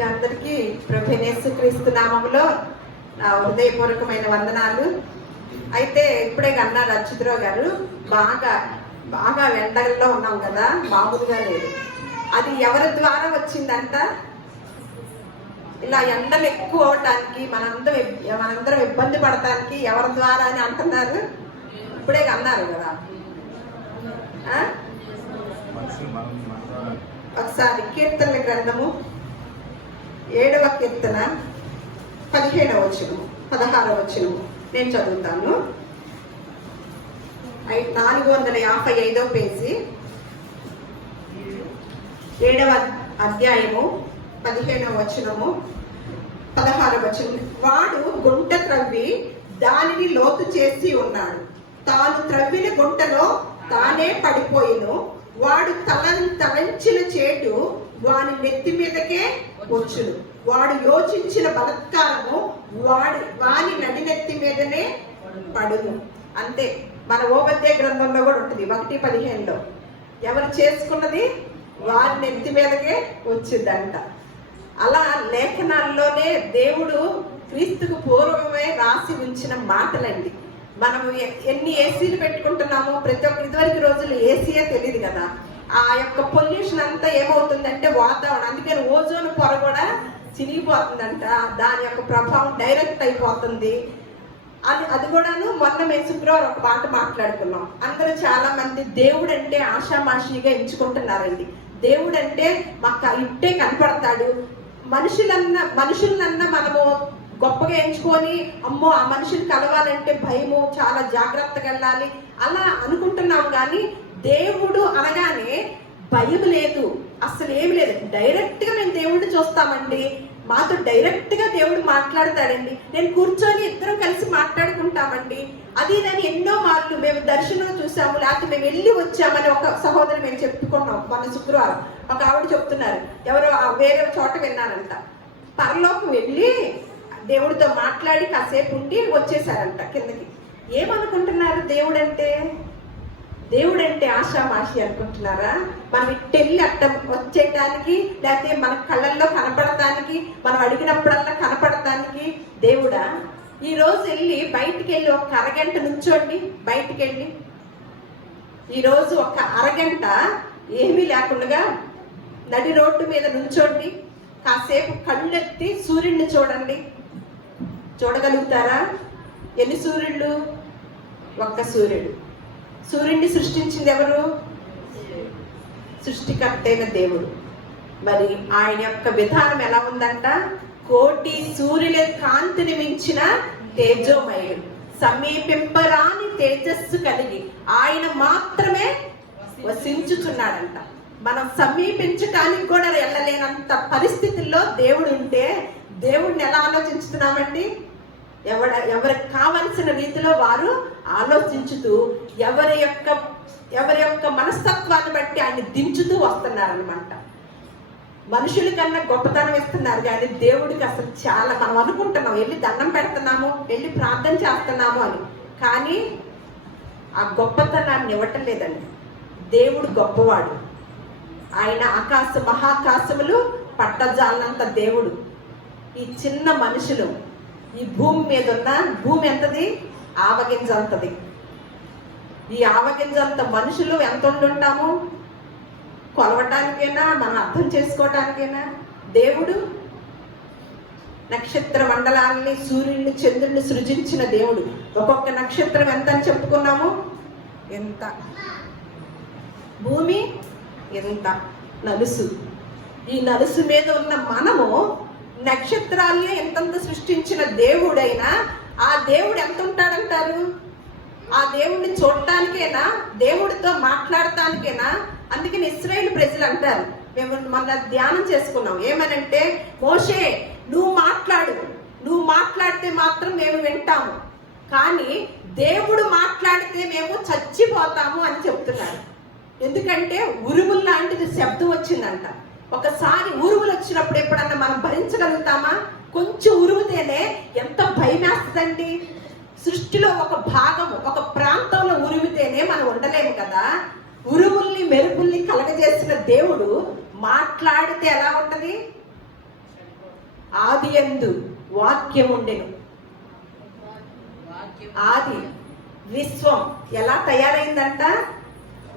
ముందుగా అందరికీ ప్రభు యేసుక్రీస్తు నామములో నా హృదయపూర్వకమైన వందనాలు. అయితే ఇప్పుడే అన్నారు అచ్యుతరావు గారు, బాగా బాగా ఎండల్లో ఉన్నాం కదా, మామూలుగా లేదు. అది ఎవరి ద్వారా వచ్చిందంట? ఇలా ఎండలు ఎక్కువ అవటానికి మనందరం ఇబ్బంది పడటానికి ఎవరి ద్వారా అని అంటున్నారు. ఇప్పుడే అన్నారు కదా. ఒకసారి కీర్తనల గ్రంథము 7వ కీర్తన 15వ వచనము 16వ వచనము నేను చదువుతాను. 455వ పేజీ 7వ అధ్యాయము 15వ వచనము 16వ వచనం. వాడు గుంట త్రవ్వి దానిని లోతు చేసి ఉన్నాడు, తాను త్రవ్విన గుంటలో తానే పడిపోయిను. వాడు తలంచిన చేటు వాని నెత్తి మీదకే వచ్చును. వాడు యోచించిన బలత్కారము వాని నడినెత్తి మీదనే పడును. అంతే. మన ఓబద్య గ్రంథంలో కూడా ఉంటుంది 1:15లో. ఎవరు చేసుకున్నది వారి నెత్తి మీదకే వచ్చిందంట. అలా లేఖనాల్లోనే దేవుడు క్రీస్తుకు పూర్వమే రాసి ఉంచిన మాటలండి. మనం ఎన్ని ఏసీలు పెట్టుకుంటున్నామో, ప్రతి ఒక్క ఇదివరకు రోజులు ఏసీయే తెలియదు కదా. ఆ యొక్క పొల్యూషన్ అంతా ఏమవుతుందంటే వాతావరణం, అందుకని ఓజోన్ పొర కూడా చినిగిపోతుందంట. దాని యొక్క ప్రభావం డైరెక్ట్ అయిపోతుంది. అది కూడాను మొన్న మేము శుక్రవారం ఒక మాట మాట్లాడుకున్నాం. అందరూ చాలా మంది దేవుడు అంటే ఆషామాషిగా ఎంచుకుంటున్నారండి. దేవుడు అంటే మాకు ఇట్టే కనపడతాడు, మనుషులన్నా మనము గొప్పగా ఎంచుకొని అమ్మో ఆ మనిషిని కలవాలంటే భయము, చాలా జాగ్రత్తగా వెళ్ళాలి అలా అనుకుంటున్నాం. కానీ దేవుడు అనగానే భయం లేదు, అసలు ఏమి లేదు. డైరెక్ట్ గా మేము దేవుడిని చూస్తామండి. మాతో డైరెక్ట్ గా దేవుడు మాట్లాడతాడండి. నేను కూర్చొని ఇద్దరం కలిసి మాట్లాడుకుంటామండి. అది నేను ఎన్నో మార్లు మేము దర్శనం చూసాము, లేకపోతే మేము వెళ్ళి వచ్చామని ఒక సహోదరు మేము చెప్పుకున్నాం. మన శుక్రవారం ఒక ఆవిడ చెప్తున్నారు, ఎవరో వేరే చోట విన్నానంట. పరలోకం వెళ్ళి దేవుడితో మాట్లాడి కాసేపు ఉండి వచ్చేసారంట కిందకి. ఏమనుకుంటున్నారు? దేవుడంటే ఆషామాషి అనుకుంటున్నారా? మనం ఇట్టెళ్ళి అట్ట వచ్చేయటానికి, లేకపోతే మన కళ్ళల్లో కనపడటానికి, మనం అడిగినప్పుడల్లా కనపడటానికి దేవుడా? ఈ రోజు వెళ్ళి బయటికి వెళ్ళి ఒక అరగంట నుంచోండి. బయటికి వెళ్ళి ఈరోజు ఒక అరగంట ఏమీ లేకుండా నడి రోడ్డు మీద నుంచోండి. కాసేపు కళ్ళెత్తి సూర్యుడిని చూడండి. చూడగలుగుతారా? ఎన్ని సూర్యుడు? ఒక్క సూర్యుడు. సూర్యుడిని సృష్టించింది ఎవరు? సృష్టికర్త అయిన దేవుడు. మరి ఆయన యొక్క విధానం ఎలా ఉందంట? కోటి సూర్యుల కాంతిని మించిన తేజోమయుడు, సమీపింపరాని తేజస్సు కలిగి ఆయన మాత్రమే వసించుచున్నాడంట. మనం సమీపించటానికి కూడా వెళ్ళలేనంత పరిస్థితుల్లో దేవుడు ఉంటే దేవుడిని ఎలా ఆలోచించుతున్నామండి? ఎవరికి కావలసిన రీతిలో వారు ఆలోచించుతూ ఎవరి యొక్క మనస్తత్వాన్ని బట్టి ఆయన్ని దించుతూ వస్తున్నారనమాట. మనుషుల కన్నా గొప్పతనం ఇస్తున్నారు, కానీ దేవుడికి అసలు చాలా మనం అనుకుంటున్నాం వెళ్ళి దండం పెడుతున్నాము, వెళ్ళి ప్రార్థన చేస్తున్నాము అని. కానీ ఆ గొప్పతనాన్ని ఇవ్వటం లేదండి. దేవుడు గొప్పవాడు. ఆయన మహాకాశములు పట్టజాలనంత దేవుడు. ఈ చిన్న మనుషులు ఈ భూమి మీద ఉన్న భూమి ఎంతది? ఆవగింజంతది. ఈ ఆవగింజంత మనుషులు ఎంత ఉండుంటాము? కొలవటానికైనా, మనం అర్థం చేసుకోవటానికైనా. దేవుడు నక్షత్ర మండలాన్ని, సూర్యుడిని, చంద్రుడిని సృజించిన దేవుడు. ఒక్కొక్క నక్షత్రం ఎంత అని చెప్పుకున్నాము? ఎంత? భూమి ఎంత నలుసు. ఈ నలుసు మీద ఉన్న మనము నక్షత్రాలే ఎంతంత సృష్టించిన దేవుడైనా ఆ దేవుడు ఎంత ఉంటాడంటారు? ఆ దేవుడిని చూడటానికైనా, దేవుడితో మాట్లాడటానికైనా. అందుకని ఇశ్రాయేలు ప్రజలు అంటారు, మేము మొన్న ధ్యానం చేసుకున్నాం, ఏమనంటే మోషే నువ్వు మాట్లాడితే మాత్రం మేము వింటాము, కానీ దేవుడు మాట్లాడితే మేము చచ్చిపోతాము అని చెప్తున్నారు. ఎందుకంటే ఉరుములు లాంటిది శబ్దం వచ్చిందంట. ఒకసారి ఉరుములు వచ్చినప్పుడు ఎప్పుడన్నా మనం భరించగలుగుతామా? కొంచెం ఉరుముతేనే ఎంత భయం వేస్తుందండి. సృష్టిలో ఒక భాగము, ఒక ప్రాంతంలో ఉరిమితేనే మనం ఉండలేము కదా. ఉరుముల్ని మెరుపుల్ని కలగజేసిన దేవుడు మాట్లాడితే ఎలా ఉంటది? ఆదియందు వాక్యం ఉండెను. ఆది విశ్వం ఎలా తయారైందంట?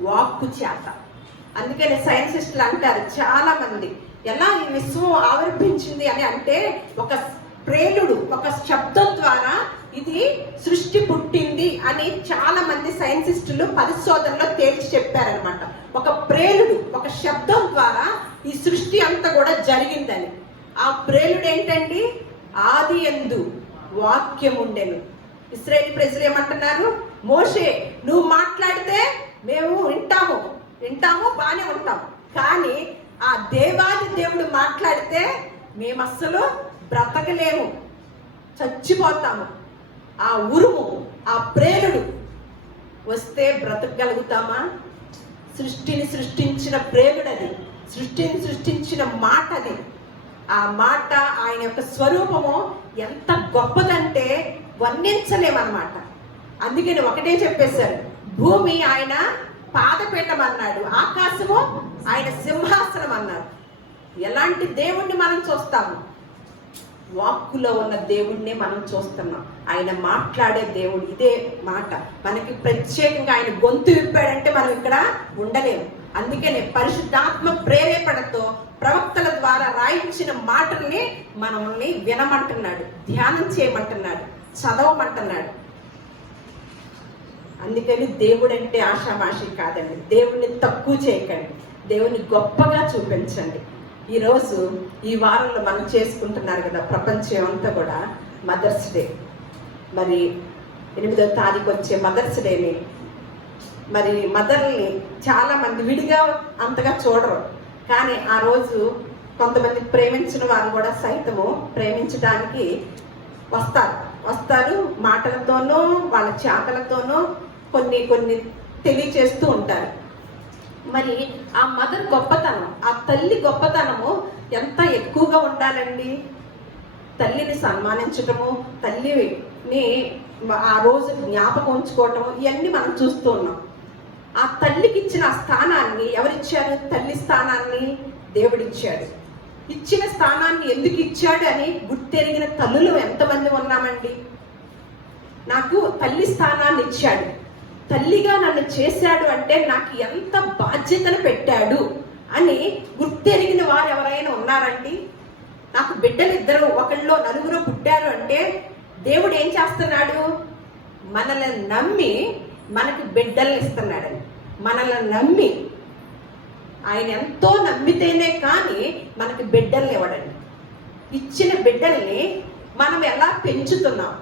వాక్కు చేత. అందుకని సైంటిస్టులు అంటారు చాలా మంది, ఎలా ఈ విశ్వం ఆవిర్భించింది అని అంటే ఒక ప్రేలుడు, ఒక శబ్దం ద్వారా ఇది సృష్టి పుట్టింది అని చాలా మంది సైంటిస్టులు పరిశోధనలో తేల్చి చెప్పారనమాట. ఒక ప్రేలుడు, ఒక శబ్దం ద్వారా ఈ సృష్టి అంతా కూడా జరిగిందని. ఆ ప్రేలుడు ఏంటండి? ఆది యందు వాక్యం ఉండెను. ఇశ్రాయేలు ప్రజలు ఏమంటున్నారు? మోషే, నువ్వు మాట్లాడితే మేము వింటాము బాగానే ఉంటాం, కానీ ఆ దేవాది దేవుడు మాట్లాడితే మేము అస్సలు బ్రతకలేము, చచ్చిపోతాము. ఆ ఉరుము, ఆ ప్రేరుడు వస్తే బ్రతకగలుగుతామా? సృష్టిని సృష్టించిన ప్రేరుడు అది, సృష్టిని సృష్టించిన మాట అది. ఆ మాట, ఆయన యొక్క స్వరూపము ఎంత గొప్పదంటే వర్ణించలేమన్నమాట. అందుకని ఒకటే చెప్పేశారు, భూమి ఆయన పాదపీఠం అన్నాడు, ఆకాశము ఆయన సింహాసనం అన్నాడు. ఎలాంటి దేవుణ్ణి మనం చూస్తాము? వాక్కులో ఉన్న దేవుణ్ణి మనం చూస్తున్నాం. ఆయన మాట్లాడే దేవుడు. ఇదే మాట మనకి ప్రత్యేకంగా ఆయన గొంతు విప్పాడంటే మనం ఇక్కడ ఉండలేము. అందుకనే పరిశుద్ధాత్మ ప్రేరేపణతో ప్రవక్తల ద్వారా రాయించిన మాటల్ని మనల్ని వినమంటున్నాడు, ధ్యానం చేయమంటున్నాడు, చదవమంటున్నాడు. అందుకని దేవుడు అంటే ఆషామాషి కాదండి. దేవుణ్ణి తక్కువ చేయకండి, దేవుని గొప్పగా చూపించండి. ఈరోజు ఈ వారంలో మనం చేసుకుంటున్నారు కదా ప్రపంచం అంతా కూడా మదర్స్ డే. మరి 8వ తారీఖు వచ్చే మదర్స్ డేని మరి మదర్ని చాలా మంది విడిగా అంతగా చూడరు, కానీ ఆ రోజు కొంతమంది ప్రేమించిన వారు కూడా సైతము ప్రేమించడానికి వస్తారు మాటలతోనూ వాళ్ళ చేతలతోనూ కొన్ని తెలియచేస్తూ ఉంటారు. మరి ఆ మదర్ గొప్పతనం, ఆ తల్లి గొప్పతనము ఎంత ఎక్కువగా ఉండాలండి. తల్లిని సన్మానించటము, తల్లిని ఆ రోజు జ్ఞాపకం ఉంచుకోవటము, ఇవన్నీ మనం చూస్తూ ఉన్నాం. ఆ తల్లికి ఇచ్చిన ఆ స్థానాన్ని ఎవరిచ్చారు? తల్లి స్థానాన్ని దేవుడిచ్చాడు. ఇచ్చిన స్థానాన్ని ఎందుకు ఇచ్చాడు అని గుర్తెరిగిన తల్లులు ఎంతమంది ఉన్నామండి? నాకు తల్లి స్థానాన్ని ఇచ్చాడు, తల్లిగా నన్ను చేశాడు అంటే నాకు ఎంత బాధ్యతను పెట్టాడు అని గుర్తెరిగిన వారు ఎవరైనా ఉన్నారండి? నాకు బిడ్డలు 2 ఒకళ్ళో 4 పుట్టారు అంటే దేవుడు ఏం చేస్తున్నాడు? మనల్ని నమ్మి మనకి బిడ్డల్ని ఇస్తున్నాడని. మనల్ని నమ్మి, ఆయన ఎంతో నమ్మితేనే కానీ మనకి బిడ్డల్ని ఇవ్వడండి. ఇచ్చిన బిడ్డల్ని మనం ఎలా పెంచుతున్నాం?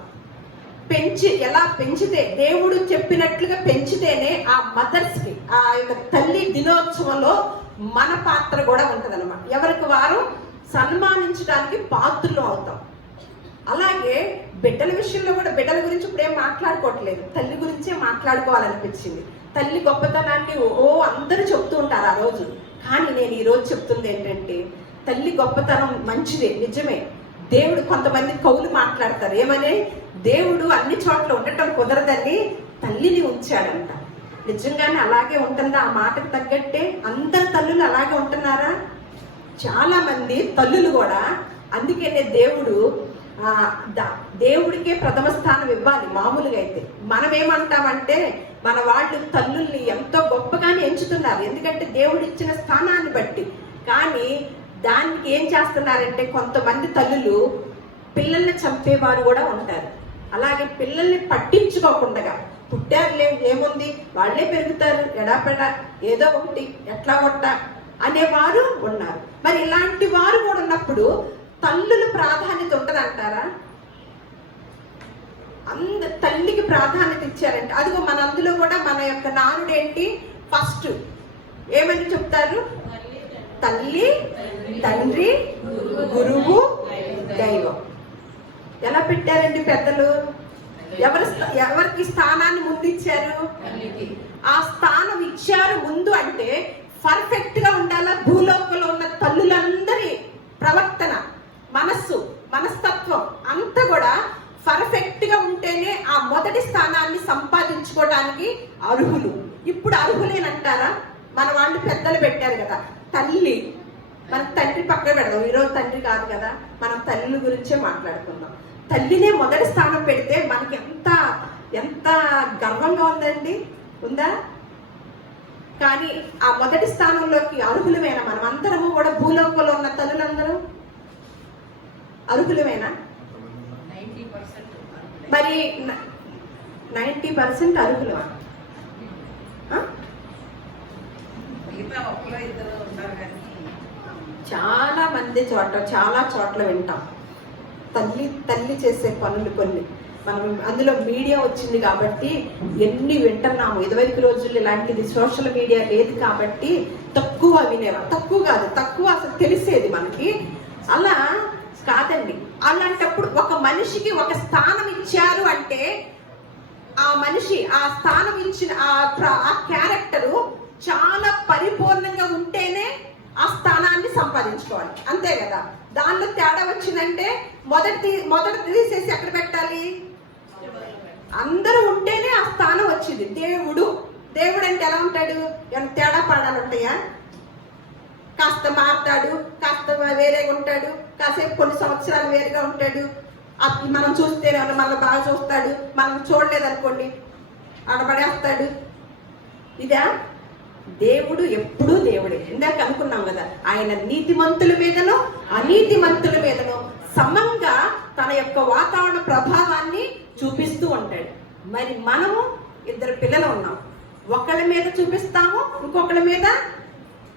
ఎలా పెంచితే, దేవుడు చెప్పినట్లుగా పెంచితేనే ఆ మదర్స్కి, ఆ యొక్క తల్లి దినోత్సవంలో మన పాత్ర కూడా ఉంటుందన్నమాట. ఎవరికి వారు సన్మానించడానికి పాత్రలు అవుతాం. అలాగే బిడ్డల విషయంలో కూడా, బిడ్డల గురించి ఇప్పుడేం మాట్లాడుకోవట్లేదు, తల్లి గురించే మాట్లాడుకోవాలనిపించింది. తల్లి గొప్పతనాన్ని అందరూ చెప్తూ ఉంటారు ఆ రోజు, కానీ నేను ఈరోజు చెప్తుంది ఏంటంటే తల్లి గొప్పతనం మంచిదే, నిజమే. దేవుడు కొంతమంది కవులు మాట్లాడతారు ఏమని, దేవుడు అన్ని చోట్ల ఉండటం కుదరదని తల్లిని ఉంచాడంట. నిజంగానే అలాగే ఉంటుందా? ఆ మాటకు తగ్గట్టే అందరు తల్లులు అలాగే ఉంటున్నారా? చాలా మంది తల్లులు కూడా. అందుకనే దేవుడికే ప్రథమ స్థానం ఇవ్వాలి. మామూలుగా అయితే మనం ఏమంటామంటే మన వాళ్ళు తల్లుల్ని ఎంతో గొప్పగానే ఎంచుతున్నారు, ఎందుకంటే దేవుడు ఇచ్చిన స్థానాన్ని బట్టి. కానీ దానికి ఏం చేస్తున్నారంటే కొంతమంది తల్లులు పిల్లల్ని చంపేవారు కూడా ఉంటారు. అలాగే పిల్లల్ని పట్టించుకోకుండా పుట్టారులే ఏముంది, వాళ్ళే పెరుగుతారు, ఎడాపెడా ఏదో ఒకటి ఎట్లా కొట్ట అనేవారు ఉన్నారు. మరి ఇలాంటి వారు కూడా ఉన్నప్పుడు తల్లులు ప్రాధాన్యత ఉంటుందంటారా? తల్లికి ప్రాధాన్యత ఇచ్చారంటే అదిగో మన అందులో కూడా మన యొక్క నానుడు ఏంటి? ఫస్ట్ ఏమని చెప్తారు? తల్లి, తండ్రి, గురువు, దైవం. ఎలా పెట్టారండి పెద్దలు? ఎవరికి స్థానాన్ని ముందు ఇచ్చారు? ఆ స్థానం ఇచ్చారు ముందు అంటే పర్ఫెక్ట్ గా ఉండాలా. భూలోకంలో ఉన్న తల్లులందరి ప్రవర్తన, మనస్తత్వం అంతా కూడా పర్ఫెక్ట్ గా ఉంటేనే ఆ మొదటి స్థానాన్ని సంపాదించుకోవడానికి అర్హులు. ఇప్పుడు అర్హులేనంటారా? మన వాళ్ళు పెద్దలు పెట్టారు కదా, తల్లి, మనం తండ్రి పక్కన పెడదాం. ఈరోజు తండ్రి కాదు కదా, మనం తల్లి గురించే మాట్లాడుకుందాం. తల్లినే మొదటి స్థానం పెడితే మనకి ఎంత ఎంత గర్వంగా ఉందండి, ఉందా? కానీ ఆ మొదటి స్థానంలోకి అర్హులమేనా? మనం అందరము కూడా భూలోకంలో ఉన్న తల్లులందరూ అర్హులమేనా? మరి 90% అర్హులమా? చాలా మంది చోట్ల, చాలా చోట్ల వింటాం తల్లి చేసే పనులు కొన్ని. మనం అందులో మీడియా వచ్చింది కాబట్టి ఎన్ని వింటున్నాము. ఇదివరకు రోజుల్లో ఇలాంటిది సోషల్ మీడియా లేదు కాబట్టి తక్కువ వినేవా, తక్కువ కాదు, తక్కువ అసలు తెలిసేది మనకి. అలా కాదండి. అలాంటప్పుడు ఒక మనిషికి ఒక స్థానం ఇచ్చారు అంటే ఆ మనిషి ఆ స్థానం ఇచ్చిన ఆ క్యారెక్టరు చాలా పరిపూర్ణంగా ఉంటేనే ఆ స్థానాన్ని సంపాదించుకోవాలి, అంతే కదా. దానిలో తేడా వచ్చిందంటే మొదటి తీసేసి ఎక్కడ పెట్టాలి? అందరూ ఉంటేనే ఆ స్థానం వచ్చింది. దేవుడు అంటే ఎలా ఉంటాడు? ఎంత తేడా పాడాలు ఉంటాయా? కాస్త మారుతాడు, కాస్త వేరేగా ఉంటాడు, కాసేపు కొన్ని సంవత్సరాలు వేరుగా ఉంటాడు. మనం చూస్తే మళ్ళీ బాగా చూస్తాడు, మనం చూడలేదనుకోండి అడబడేస్తాడు. ఇదా? దేవుడు ఎప్పుడూ దేవుడే. ఇందాక అనుకున్నాం కదా, ఆయన నీతిమంతుల మీదనో అనీతిమంతుల మీదనో సమంగా తన యొక్క వాతావరణ ప్రభావాన్ని చూపిస్తూ ఉంటాడు. మరి మనము ఇద్దరు పిల్లలు ఉన్నాం, ఒకళ్ళ మీద చూపిస్తాము, ఇంకొకళ్ళ మీద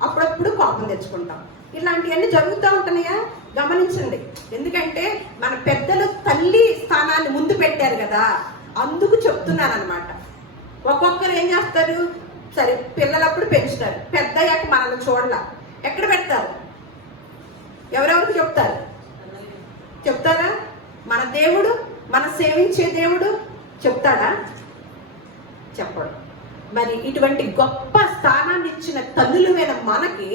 అప్పుడప్పుడు కోపం తెచ్చుకుంటాం. ఇలాంటివన్నీ జరుగుతూ ఉంటున్నాయా? గమనించండి. ఎందుకంటే మన పెద్దలు తల్లి స్థానాన్ని ముందు పెట్టారు కదా, అందుకు చెప్తున్నారనమాట. ఒక్కొక్కరు ఏం చేస్తారు? సరే పిల్లలప్పుడు పెంచుతారు, పెద్ద అయ్యాక మనల్ని చూడాల ఎక్కడ పెడతారు? ఎవరెవరికి చెప్తారా? మన దేవుడు, మన సేవించే దేవుడు చెప్తాడా? చెప్పడు. మరి ఇటువంటి గొప్ప స్థానాన్ని ఇచ్చిన తల్లులమైన మనకి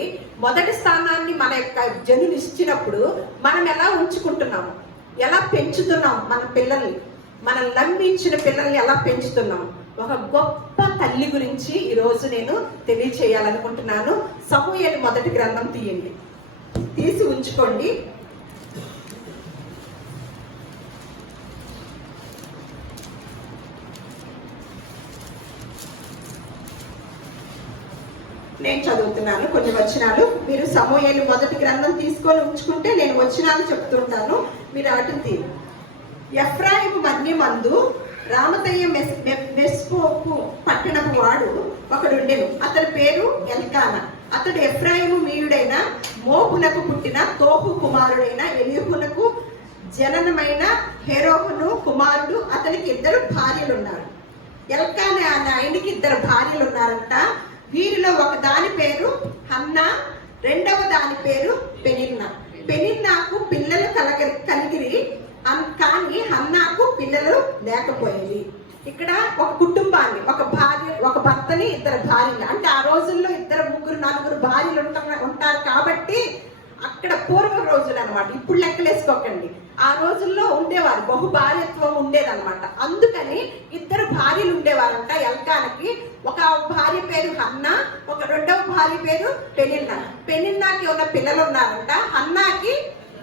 మొదటి స్థానాన్ని మన యొక్క జనులు ఇచ్చినప్పుడు మనం ఎలా ఉంచుకుంటున్నాము, ఎలా పెంచుతున్నాం మన పిల్లల్ని, మనం నమ్మి ఇచ్చిన పిల్లల్ని ఎలా పెంచుతున్నాం? ఒక గొప్ప తల్లి గురించి ఈరోజు నేను తెలియచేయాలనుకుంటున్నాను. సమూయేలు మొదటి గ్రంథం తీయండి, తీసి ఉంచుకోండి. నేను చదువుతున్నాను కొన్ని వచనాలు. మీరు సమూయేలు మొదటి గ్రంథం తీసుకొని ఉంచుకుంటే నేను వచనాలు చెప్తుంటాను, మీరు అటు తీరు. ఎఫ్రాయిము మన్యమందు రామతయ్య మెస్పోకు పట్టణపు వాడు ఒకడుండెను. అతని పేరు ఎల్కానా. అతడు ఎఫ్రాయిము మీయుడైన మోహునకు పుట్టిన తోహు కుమారుడైన ఎలీహునకు జననమైన హెరోహును కుమారుడు. అతనికి 2 భార్యలు ఉన్నారు. ఎల్కానా అనే ఆయనకి 2 భార్యలు ఉన్నారంట. వీరిలో ఒక దాని పేరు హన్నా, రెండవ దాని పేరు పెనిన్నా. పెనిన్నాకు పిల్లలు కలిగిరి, కానీ హన్నాకు పిల్లలు లేకపోయేది. ఇక్కడ ఒక కుటుంబాన్ని, ఒక భార్య, ఒక భర్తని 2 భార్యలు, అంటే ఆ రోజుల్లో 2, 3, 4 భార్యలు ఉంటారు కాబట్టి అక్కడ పూర్వ రోజులు అనమాట. ఇప్పుడు లెక్కలేసుకోకండి, ఆ రోజుల్లో ఉండేవారు, బహుభార్యత్వం ఉండేదన్నమాట. అందుకని 2 భార్యలు ఉండేవారంట ఎల్కానకి. ఒక భార్య పేరు హన్నా, ఒక రెండవ భార్య పేరు పెనిన్నా. పెనిన్నాకి ఉన్న పిల్లలు ఉన్నారంట, హన్నాకి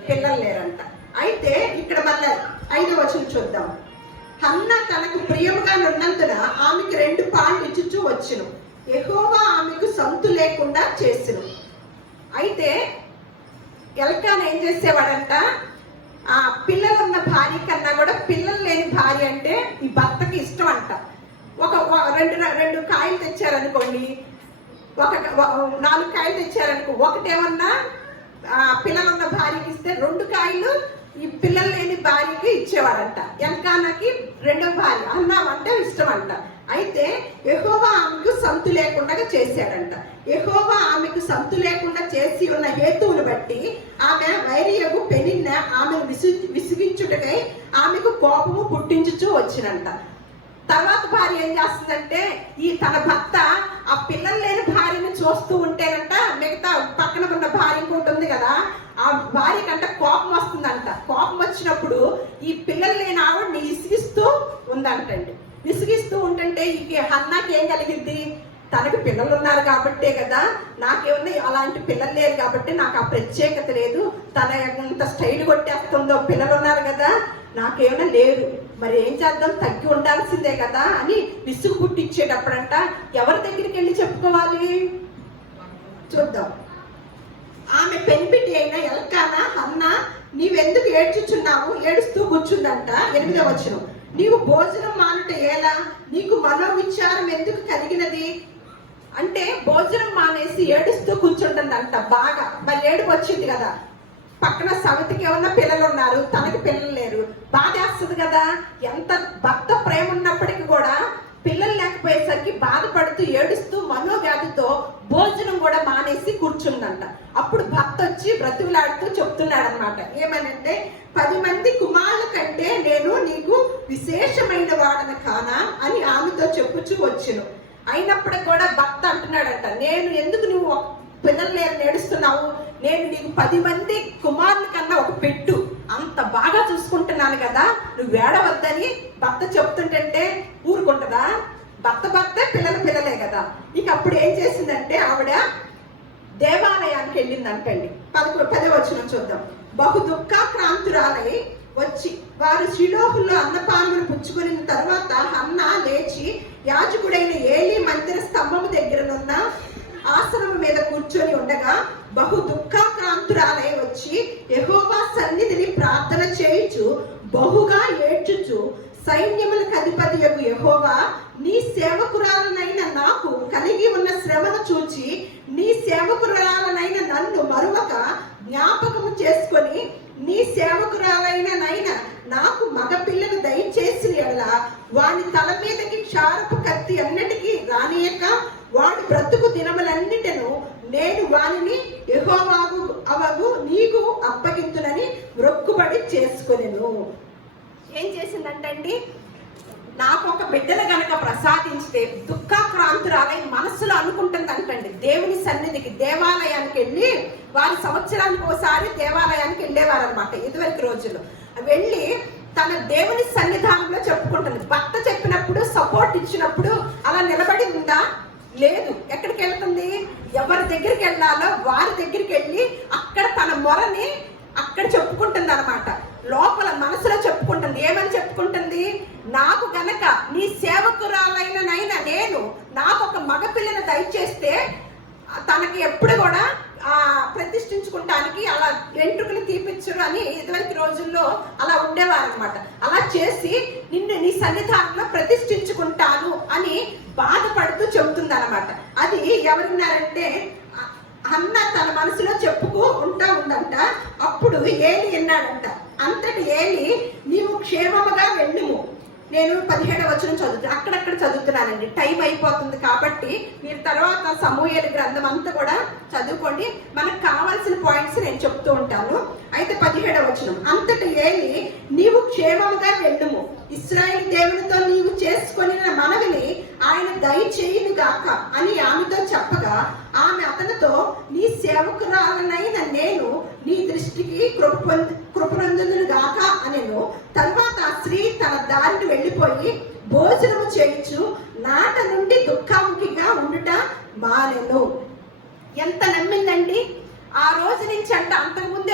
పిల్లలు లేరంట. అయితే ఇక్కడ మళ్ళీ 5వ వచనం చూద్దాం. హన్నా తనకు ప్రియముగా ఉన్నందున ఆమెకు 2 పాలు ఇచ్చుచూ వచ్చును, యెహోవా ఆమెకు సంతు లేకుండా చేసెను. అయితే ఎల్కానా ఏం చేసేవాడంట, ఆ పిల్లలున్న భార్య కన్నా కూడా పిల్లలు లేని భార్య అంటే ఈ భర్తకి ఇష్టం అంట. ఒక 2 కాయలు తెచ్చారనుకోండి, 4 కాయలు తెచ్చారనుకో, ఒకటేమన్నా పిల్లలున్న భార్యకి ఇస్తే 2 కాయలు ఈ పిల్లలు లేని భార్యకి ఇచ్చేవాడంట. ఎల్కానాకి 2వ భార్య హన్నా అంటే ఇష్టం అంట. అయితే యెహోవా ఆమెకు సంతు లేకుండా చేశాడంట. యెహోవా ఆమెకు సంతు లేకుండా చేసి ఉన్న హేతువును బట్టి ఆమె వైరియగు పెనిన్న ఆమెను విసిగించుటకై ఆమెకు కోపము పుట్టించుచూ వచ్చినంట. తర్వాత భార్య ఏం చేస్తుందంటే, ఈ తన భర్త ఆ పిల్లలు లేని భార్యను చూస్తూ ఉంటేనంట, మిగతా పక్కన ఉన్న భార్య ఇంకోటి ఉంది కదా, ఆ భార్య కంట కోపం వస్తుందంట. కోపం వచ్చినప్పుడు ఈ పిల్లలు లేని ఆవిడని విసిగిస్తూ ఉందంటండి. విసిగిస్తూ ఉంటుంటే ఈ హన్నాకి ఏం కలిగిద్ది, తనకు పిల్లలు ఉన్నారు కాబట్టే కదా, నాకేమన్నా అలాంటి పిల్లలు లేరు కాబట్టి నాకు ఆ ప్రత్యేకత లేదు, తన ఎంత స్టైల్ కొట్టేస్తుందో, పిల్లలు ఉన్నారు కదా నాకేమైనా లేరు, మరి ఏం చేద్దాం, తగ్గి ఉండాల్సిందే కదా అని విసుగు పుట్టించేటప్పుడంట ఎవరి దగ్గరికి వెళ్ళి చెప్పుకోవాలి చూద్దాం. ఆమె పెనిపిటి అయిన ఎల్కానా, హన్నా, నీవెందుకు ఏడ్చుచున్నావు, ఏడుస్తూ కూర్చుందంట. 8వ వచనం, నీవు భోజనం మానుట ఎలా, నీకు మనోవిచారం ఎందుకు కలిగినది అంటే భోజనం మానేసి ఏడుస్తూ కూర్చుంటుందంట. బాగా మరి ఏడుపు వచ్చింది కదా, పక్కన సవతికి ఏమన్నా పిల్లలు ఉన్నారు, తనకి పిల్లలు లేరు, బాధేస్తుంది కదా. ఎంత భర్త ప్రేమ ఉన్నప్పటికీ కూడా పిల్లలు లేకపోయేసరికి బాధపడుతూ ఏడుస్తూ మనోవ్యాధితో భోజనం కూడా మానేసి కూర్చుందంట. అప్పుడు భర్త వచ్చి బ్రతుకులాడుతూ చెప్తున్నాడు అనమాట, ఏమనంటే 10 మంది కుమారుల కంటే నేను నీకు విశేషమైన వాడన కానా అని ఆమెతో చెప్పుచూ వచ్చును. అయినప్పటికీ కూడా భర్త అంటున్నాడంట, నేను ఎందుకు నువ్వు పిల్లలు లేరు ఏడుస్తున్నావు, నేను నీకు 10 మంది కుమారుల కన్నా ఒక పెట్టు, అంత బాగా చూసుకుంటున్నాను కదా, నువ్వు ఏడవద్దని భర్త చెప్తుంటే ఊరుకుంటుందా? భర్తే పిల్లలే కదా. ఇక అప్పుడు ఏం చేసిందంటే ఆవిడ దేవాలయానికి వెళ్ళిందంటండి. 10వ వచనం చూద్దాం. బహు దుఃఖాక్రాంతురాలై వచ్చి వారు శిలోహుల్లో అన్నపానములు పుచ్చుకుని తర్వాత హన్నా లేచి యాజకుడైన ఏలీ మందిర స్తంభము దగ్గరనున్న ఆసనము మీద కూర్చొని ఉండగా బహు దుఃఖాక్రాంతురాలై వచ్చి యెహోవా సన్నిధిని ప్రార్థన చేయుచు బహుగా ఏడ్చుచు, సైన్యములకు అధిపతియగు యెహోవా, నీ సేవకురాలనైన నాకు కలిగి ఉన్న శ్రమను చూచి నీ సేవకురాలనైన నన్ను మరువక జ్ఞాపకము చేసుకొని నీ సేవకురాలైన నాకు మగ పిల్లను దయచేసిన ఎడల వాని తల మీదకి క్షారపు కత్తి అన్నిటికీ రానియక వాడి బ్రతుకు దినములన్నిటను నేను వానిని యెహోవాకు అవగు నీకు అప్పగింతునని మొక్కుబడి చేసుకొనెను. ఏం చేసిందంటండి, నాకు ఒక బిడ్డను గనక ప్రసాదించితే దుఃఖాక్రాంతురాలై మనస్సులో అనుకుంటుందంటండి దేవుని సన్నిధికి దేవాలయానికి వెళ్ళి, వారి సంవత్సరానికి ఒకసారి దేవాలయానికి వెళ్ళేవారు అనమాట ఇదివరకు రోజుల్లో. వెళ్ళి తన దేవుని సన్నిధానంలో చెప్పుకుంటుంది. భర్త చెప్పినప్పుడు సపోర్ట్ ఇచ్చినప్పుడు అలా నిలబడి ఉందా? లేదు. ఎక్కడికి వెళ్తుంది? ఎవరి దగ్గరికి వెళ్ళాలో వారి దగ్గరికి వెళ్ళి అక్కడ తన మొరని అక్కడ చెప్పుకుంటుంది అనమాట. లోపల మనసులో చెప్పుకుంటుంది. ఏమని చెప్పుకుంటుంది? నాకు గనక నీ సేవకురాలైన నేను నాకు ఒక మగపిల్లని దయచేస్తే తనకి ఎప్పుడు కూడా ప్రతిష్ఠించుకుంటానికి అలా వెంట్రుకలు తీపిచ్చరు అని ఇదివరకు రోజుల్లో అలా ఉండేవారు అనమాట. అలా చేసి నిన్ను నీ సన్నిధానంలో ప్రతిష్ఠించుకుంటాను అని బాధపడుతూ చెబుతుంది అనమాట. అది ఎవరున్నారంటే అన్న తన మనసులో చెప్పుకు ఉందంట. అప్పుడు ఏలి విన్నాడంట. అంతటి ఏలి, నీవు క్షేమముగా వెళ్ళుము. నేను 17వ వచనం చదువుతాను, అక్కడక్కడ చదువుతున్నానండి, టైం అయిపోతుంది కాబట్టి మీరు తర్వాత సమూయేలు గ్రంథం అంతా కూడా చదువుకోండి. మనకు కావాల్సిన పాయింట్స్ నేను చెప్తూ ఉంటాను. అయితే 17వ వచనం, అంతటి ఏలి, నీవు క్షేమముగా వెళ్ళుము, ఇశ్రాయేలు దేవునితో నీవు చేసుకొని మనవిని ఆయన దయచేయును గాక అని ఆమెతో చెప్పగా ఆమె అతనితో, నీ సేవకురాలనైన నేను నీ దృష్టికి కృపనందును గాక అనెను. తర్వాత ఆ స్త్రీ తన దారిని వెళ్ళిపోయి భోజనము చేయించు నాట నుండి దుఃఖాముఖిగా ఉండుట మానెను. ఎంత నమ్మిందండి! ఆ రోజు నుంచి అంట, అంతకుముందే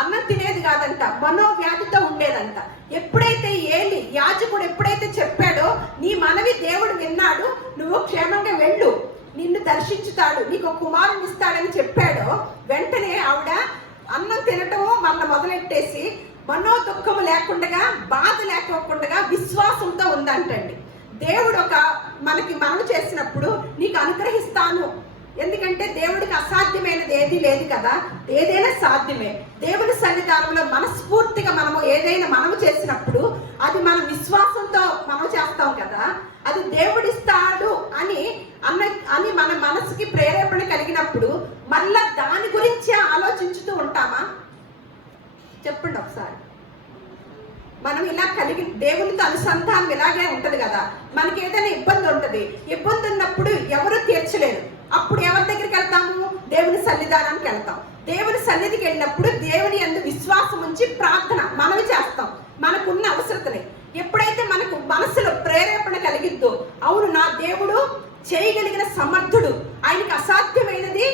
అన్నం తినేది కాదంట, మనోవ్యాధితో ఉండేదంట. ఎప్పుడైతే ఏలి యాజకుడు ఎప్పుడైతే చెప్పాడో నీ మనవి దేవుడు విన్నాడు, నువ్వు క్షేమంగా వెళ్ళు, నిన్ను దర్శించుతాడు, నీకు ఒక కుమారుని ఇస్తాడని చెప్పాడో వెంటనే ఆవిడ అన్నం తినటము మళ్ళీ మొదలెట్టేసి మనో దుఃఖము లేకుండా, బాధ లేకోకుండా విశ్వాసంతో ఉందంటండి. దేవుడు మనకి మనవి చేసినప్పుడు నీకు అనుగ్రహిస్తాను, ఎందుకంటే దేవుడికి అసాధ్యమైనది ఏది లేదు కదా, ఏదైనా సాధ్యమే. దేవుని సన్నిధానంలో మనస్ఫూర్తిగా మనము ఏదైనా మనము చేసినప్పుడు అది మన విశ్వాసంతో మనం చేస్తాం కదా, అది దేవుడిస్తాడు అని మన మనసుకి ప్రేరేపణ కలిగినప్పుడు మళ్ళా దాని గురించి ఆలోచించుతూ ఉంటామా? చెప్పండి ఒకసారి. మనం ఇలా దేవునితో అనుసంధానం ఇలాగే ఉంటది కదా. మనకి ఏదైనా ఇబ్బంది ఉంటది, ఇబ్బంది ఉన్నప్పుడు ఎవరు తీర్చలేరు, అప్పుడు ఎవరి దగ్గరికి వెళ్తాము? దేవుని సన్నిధానానికి వెళ్తాం. దేవుని సన్నిధికి వెళ్ళినప్పుడు దేవుని యందు విశ్వాసం ఉంచి ప్రార్థన మనవి చేస్తాం మనకున్న అవసరతని. ఎప్పుడైతే మనకు మనసులో ప్రేరేపణ కలిగిద్దో, అవును నా దేవుడు చేయగలిగిన సమర్థుడు, ఆయనకి అసాధ్యమైనది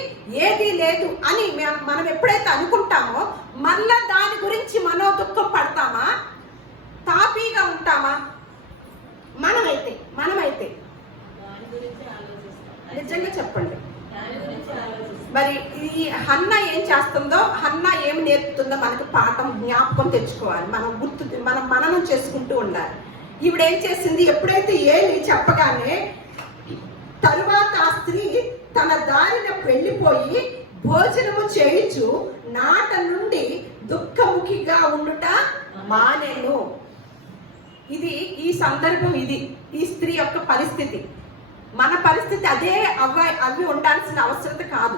ఏదీ లేదు అని మనం ఎప్పుడైతే అనుకుంటామో మళ్ళా దాని గురించి మనో దుఃఖం పడతామా, తాపీగా ఉంటామా? మనమైతే నిజంగా చెప్పండి. మరి ఈ హన్నా ఏం చేస్తుందో, హన్నా ఏం నేర్పుతుందో మనకు పాఠం జ్ఞాపకం తెచ్చుకోవాలి. మనం మననం చేసుకుంటూ ఉండాలి. ఈవిడేం చేసింది, ఎప్పుడైతే ఏలి చెప్పగానే తరువాత ఆ స్త్రీ తన దారిన వెళ్ళిపోయి భోజనము చేయించు నాట నుండి దుఃఖముఖిగా ఉండుట మానేను. ఇది ఈ సందర్భం, ఇది ఈ స్త్రీ యొక్క పరిస్థితి. మన పరిస్థితి అదే అవి ఉండాల్సిన అవసరం కాదు.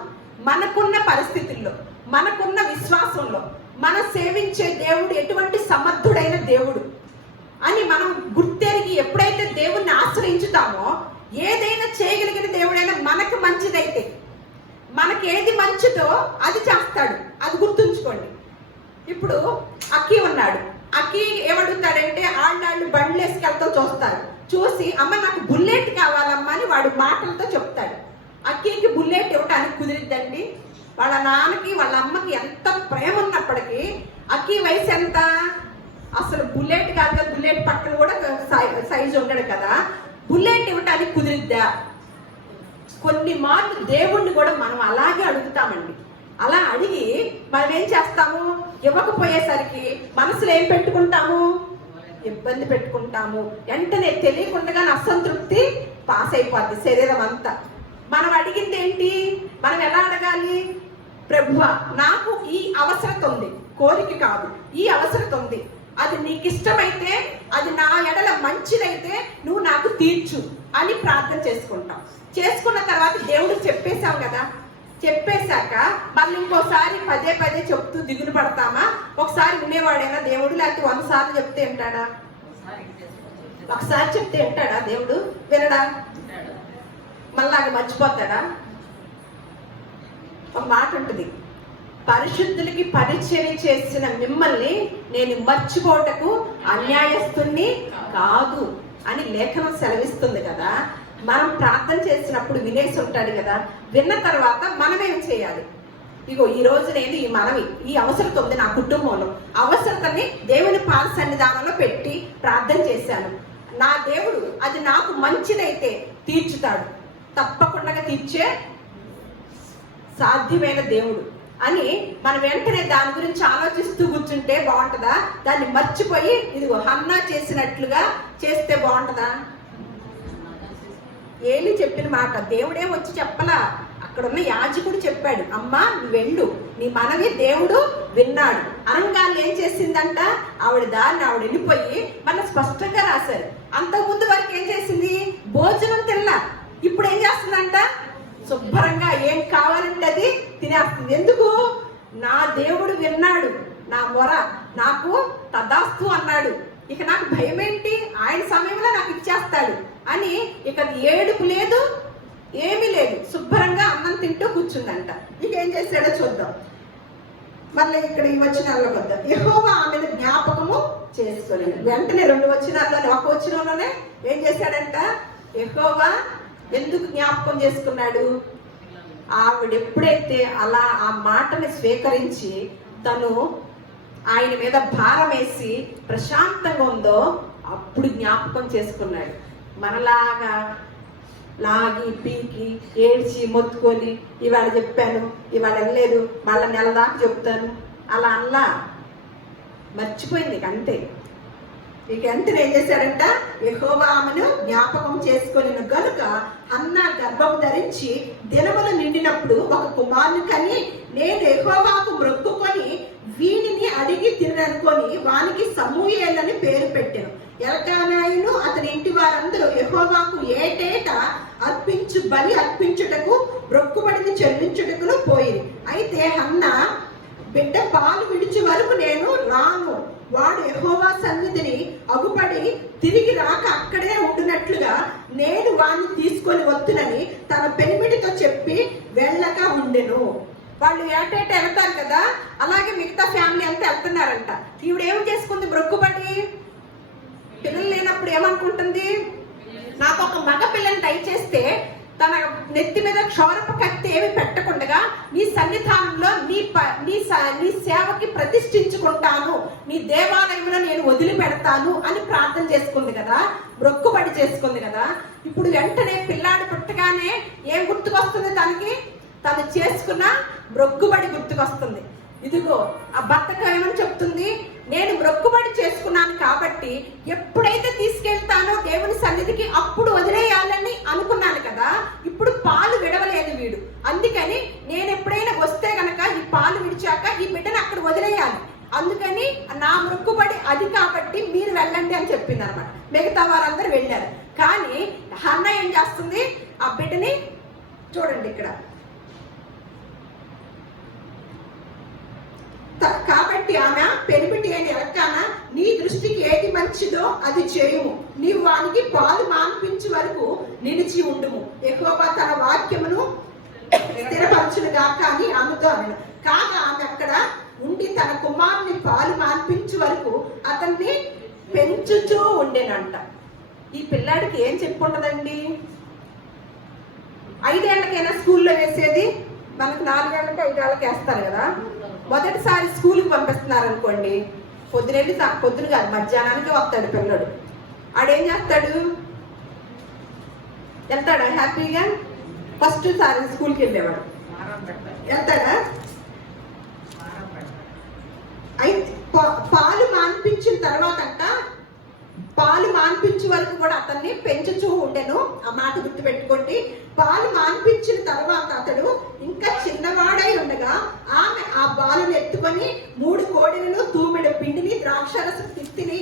మనకున్న పరిస్థితుల్లో, మనకున్న విశ్వాసంలో మనం సేవించే దేవుడు ఎటువంటి సమర్థుడైన దేవుడు అని మనం గుర్తెరిగి ఎప్పుడైతే దేవుణ్ణి ఆశ్రయించుతామో, ఏదైనా చేయగలిగిన దేవుడైనా మనకు మంచిదైతే, మనకి ఏది మంచిదో అది చేస్తాడు. అది గుర్తుంచుకోండి. ఇప్పుడు అక్కి ఉన్నాడు. అక్కి ఏమడుగుతాడంటే, ఆళ్ళు బండ్లు వేసుకెళ్తాం చూస్తారు. చూసి అమ్మ నాకు బుల్లెట్ కావాలమ్మా అని వాడు మాటలతో చెప్తాడు. అక్కికి బుల్లెట్ ఇవ్వడానికి కుదిరిద్దండి? వాళ్ళ నాన్నకి వాళ్ళ అమ్మకి ఎంత ప్రేమ ఉన్నప్పటికీ అక్కి వయసు ఎంత? అసలు బుల్లెట్ కాదు కదా, బుల్లెట్ పక్కన కూడా సైజు ఉండడు కదా. బుల్లెట్ ఇవ్వటానికి కుదిరిద్దా? కొన్ని మార్లు దేవుణ్ణి కూడా మనం అలాగే అడుగుతామండి. అలా అడిగి మనం ఏం చేస్తాము, ఇవ్వకపోయేసరికి మనసులో ఏం పెట్టుకుంటాము, ఇబ్బంది పెట్టుకుంటాము. వెంటనే తెలియకుండా అసంతృప్తి పాస్ అయిపోద్ది శరీరం అంతా. మనం అడిగింది ఏంటి? మనం ఎలా అడగాలి? ప్రభువా, నాకు ఈ అవసరత ఉంది, కోరిక కాదు, ఈ అవసరత ఉంది, అది నీకు ఇష్టమైతే, అది నా ఎడల మంచిదైతే నువ్వు నాకు తీర్చు అని ప్రార్థన చేసుకుంటాం. చేసుకున్న తర్వాత దేవుడికి చెప్పేశాం కదా. చెప్పేశాక మళ్ళీ ఇంకోసారి పదే పదే చెప్తూ దిగులు పడతామా? ఒకసారి వినేవాడైనా దేవుడు? లేకపోతే 100 సార్లు చెప్తే వింటాడా? ఒకసారి చెప్తే వింటాడా దేవుడు? వినడా? మళ్ళా మర్చిపోతాడా? ఒక మాట ఉంటుంది, పరిశుద్ధులకి పరిచర్య చేసిన మిమ్మల్ని నేను మర్చిపోటకు అన్యాయస్తుని కాదు అని లేఖనం సెలవిస్తుంది కదా. మనం ప్రార్థన చేసినప్పుడు వినేసి ఉంటాడు కదా. విన్న తర్వాత మనం ఏం చేయాలి? ఇగో ఈ రోజు నేను ఈ అవసరత ఉంది నా కుటుంబంలో, అవసరతని దేవుని పాద సన్నిధానంలో పెట్టి ప్రార్థన చేశాను. నా దేవుడు అది నాకు మంచిదైతే తీర్చుతాడు, తప్పకుండా తీర్చే సాధ్యమైన దేవుడు అని మనం వెంటనే దాని గురించి ఆలోచిస్తూ కూర్చుంటే బాగుంటుందా? దాన్ని మర్చిపోయి ఇదిగో హన్నా చేసినట్లుగా చేస్తే బాగుంటుందా? ఏలి చెప్పిన మాట దేవుడే వచ్చి చెప్పలా, అక్కడున్న యాజకుడు చెప్పాడు, అమ్మా నువ్వు వెళ్ళు, నీ మనవి దేవుడు విన్నాడు. అనంగాన్ని ఏం చేసిందంట, ఆవిడ దారిని ఆవిడ వెళ్ళిపోయి మన స్పష్టంగా రాశారు. అంతకుముందు వరకు ఏం చేసింది? భోజనం తిన్నా. ఇప్పుడు ఏం చేస్తుందంట? శుభ్రంగా ఏం కావాలంటే అది తినేస్తుంది. ఎందుకు? నా దేవుడు విన్నాడు నా మొర, నాకు తదాస్తు అన్నాడు, ఇక నాకు భయం ఏంటి, ఆయన సమయంలో నాకు ఇచ్చేస్తాడు అని ఇక ఏడుపు లేదు, ఏమీ లేదు, శుభ్రంగా అన్నం తింటూ కూర్చుందంట. ఇక ఏం చేశాడో చూద్దాం. మళ్ళీ ఇక్కడ ఈ వచనాల్లో వద్దాం. యెహోవా ఆమెను జ్ఞాపకము చేసుకోలేదు. వెంటనే 2 వచనాల్లోనే, ఒక వచనంలోనే ఏం చేశాడంట? యెహోవా ఎందుకు జ్ఞాపకం చేసుకున్నాడు? ఆవిడ ఎప్పుడైతే అలా ఆ మాటని స్వీకరించి తను ఆయన మీద భారం వేసి ప్రశాంతంగా ఉందో అప్పుడు జ్ఞాపకం చేసుకున్నాడు. మనలాగా లాగి పీకి ఏడ్చి మొత్తుకొని ఇవాళ చెప్పాను, ఇవాళ వెళ్ళలేదు, మళ్ళీ నెల దాకా చెప్తాను అలా అలా మర్చిపోయింది అంతే. ఇక వెంటనే ఏం చేశాడంట? యెహోవా ఆమెను జ్ఞాపకం చేసుకొని గనుక హన్నా గర్భము ధరించి దినములు నిండినప్పుడు ఒక కుమారుని కని, నేను యెహోవాకు మొక్కుకొని వీనిని అడిగి తిననుకొని వానికి సమూయేలని పేరు పెట్టాను. ఎల్కానాయును అతని ఇంటి వారందరూ యెహోవాకు ఏటేటా అర్పించు బలి అర్పించుటకు మొక్కుబడిని చెల్లించుటకును పోయి. అయితే హన్నా, బిడ్డ పాలు విడిచి వరకు నేను రాను, వాడు యెహోవా సన్నిధిని అగుపడి తిరిగి రాక అక్కడే ఉండినట్లుగా నేను వాడిని తీసుకొని వద్దునని తన పెనిమిటితో చెప్పి వెళ్ళక ఉండెను. వాళ్ళు ఏటేట వెళ్తారు కదా, అలాగే మిగతా ఫ్యామిలీ అంతా వెళ్తున్నారంట. ఈవిడ ఏం చేసుకుంది? మొక్కుబడి. పిల్లలు లేనప్పుడు ఏమనుకుంటుంది? నాకు ఒక మగ పిల్లని దయచేస్తే తన నెత్తి మీద క్షౌరపు కత్తి ఏమి పెట్టకుండా నీ సన్నిధానంలో నీ సేవకి ప్రతిష్ఠించుకుంటాను, నీ దేవాలయంలో నేను వదిలిపెడతాను అని ప్రార్థన చేసుకుంది కదా, మొక్కుబడి చేసుకుంది కదా. ఇప్పుడు వెంటనే పిల్లాడు పుట్టగానే ఏం గుర్తుకొస్తుంది తనకి? తను చేసుకున్న మొక్కుబడి గుర్తుకొస్తుంది. ఇదిగో ఆ భర్తకు ఏమని చెప్తుంది? నేను మొక్కుబడి చేసుకున్నాను కాబట్టి ఎప్పుడైతే తీసుకెళ్తానో దేవుని సన్నిధికి అప్పుడు వదిలేయాలని అనుకున్నాను కదా, ఇప్పుడు పాలు విడవలేదు వీడు, అందుకని నేను ఎప్పుడైనా వస్తే గనక ఈ పాలు విడిచాక ఈ బిడ్డను అక్కడ వదిలేయాలి, అందుకని నా మొక్కుబడి అది కాబట్టి మీరు వెళ్ళండి అని చెప్పింది అనమాట. మిగతా వారందరూ వెళ్ళారు. కానీ హన్న ఏం చేస్తుంది? ఆ బిడ్డని చూడండి ఇక్కడ. కాబట్టి ఆమె పెనిమిటి అని ఎలక్కాన, నీ దృష్టికి ఏది మంచిదో అది చేయుము, నీవు వానికి పాలు మాన్పించే వరకు నిలిచి ఉండుము, యెహోవా తన వాక్యమును స్థిరపరచును గాక అని ఆమెతో అన్నాడు. కాగా ఆమె అక్కడ ఉండి తన కుమారుని పాలు మాన్పించే వరకు అతన్ని పెంచుతూ ఉండేనంట. ఈ పిల్లాడికి ఏం చెప్పుంటదండి? 5 ఏళ్లకైనా స్కూల్లో వేసేది, మనకు 4 ఏళ్ళకి 5 ఏళ్ళకి వేస్తారు కదా. మొదటిసారి స్కూల్కి పంపిస్తున్నారు అనుకోండి, పొద్దున కాదు మధ్యాహ్నానికి వస్తాడు పిల్లడు. ఆడేం చేస్తాడు? వెళ్తాడా హ్యాపీగా? ఫస్ట్ సారి స్కూల్కి వెళ్ళేవాడు వెళ్తాడా? అయితే పాలు మాన్పించిన తర్వాత పాలు మాన్పించే వరకు కూడా అతన్ని పెంచుతూ ఉండెను. ఆ మాట గుర్తు పెట్టుకోండి. పాలు మాన్పించిన తర్వాత అతడు ఇంకా చిన్నవాడై ఉండగా ఆమె ఆ బాలుని ఎత్తుకొని 3 కోడెలను, తూమెడు పిండిని, ద్రాక్షరస తిత్తిని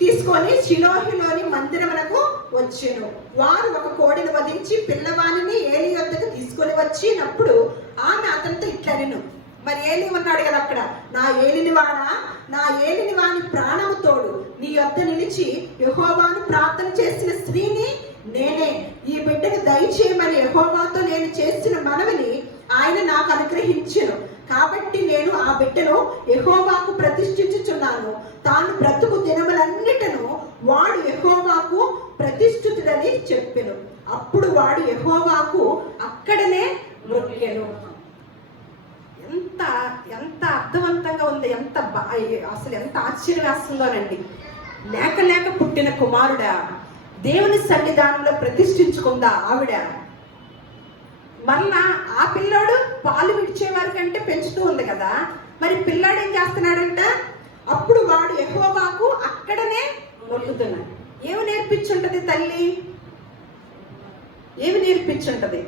తీసుకొని షిలోహులోని మందిరమునకు వచ్చెను. వారు ఒక కోడెను వధించి పిల్లవాణిని ఏలి యొద్దకు తీసుకొని వచ్చినప్పుడు ఆమె అతనితో ఇట్లనెను. మరి ఏలి ఉన్నాడు కదా అక్కడ, నా ఏలిని వాని ప్రాణము తోడు నీ యొద్ద నిలిచి యెహోవాను ప్రార్థన చేసిన స్త్రీని నేనే. ఈ బిడ్డను దయచేయమని యెహోవాతో నేను చేసిన మనవిని ఆయన నాకు అనుగ్రహించెను. కాబట్టి నేను ఆ బిడ్డను యెహోవాకు ప్రతిష్ఠించుచున్నాను. తాను బ్రతుకు దినములన్నిటను వాడు యెహోవాకు ప్రతిష్ఠితుడని చెప్పెను. అప్పుడు వాడు యెహోవాకు అక్కడనే మొక్కెను. ఎంత అర్థవంతంగా ఉంది, అసలు ఎంత ఆశ్చర్యం వేస్తుందోనండి. లేక పుట్టిన కుమారుడా దేవుని సన్నిధానంలో ప్రతిష్ఠించుకుందా ఆవిడ. మళ్ళా ఆ పిల్లోడు పాలు విడిచేవారి కంటే పెంచుతూ ఉంది కదా, మరి పిల్లాడు ఏం చేస్తున్నాడంట? అప్పుడు వాడు యెహోవాకు అక్కడనే మొక్కుతున్నాడు. ఏమి నేర్పించుంటది తల్లి? ఏమి నేర్పించుంటది?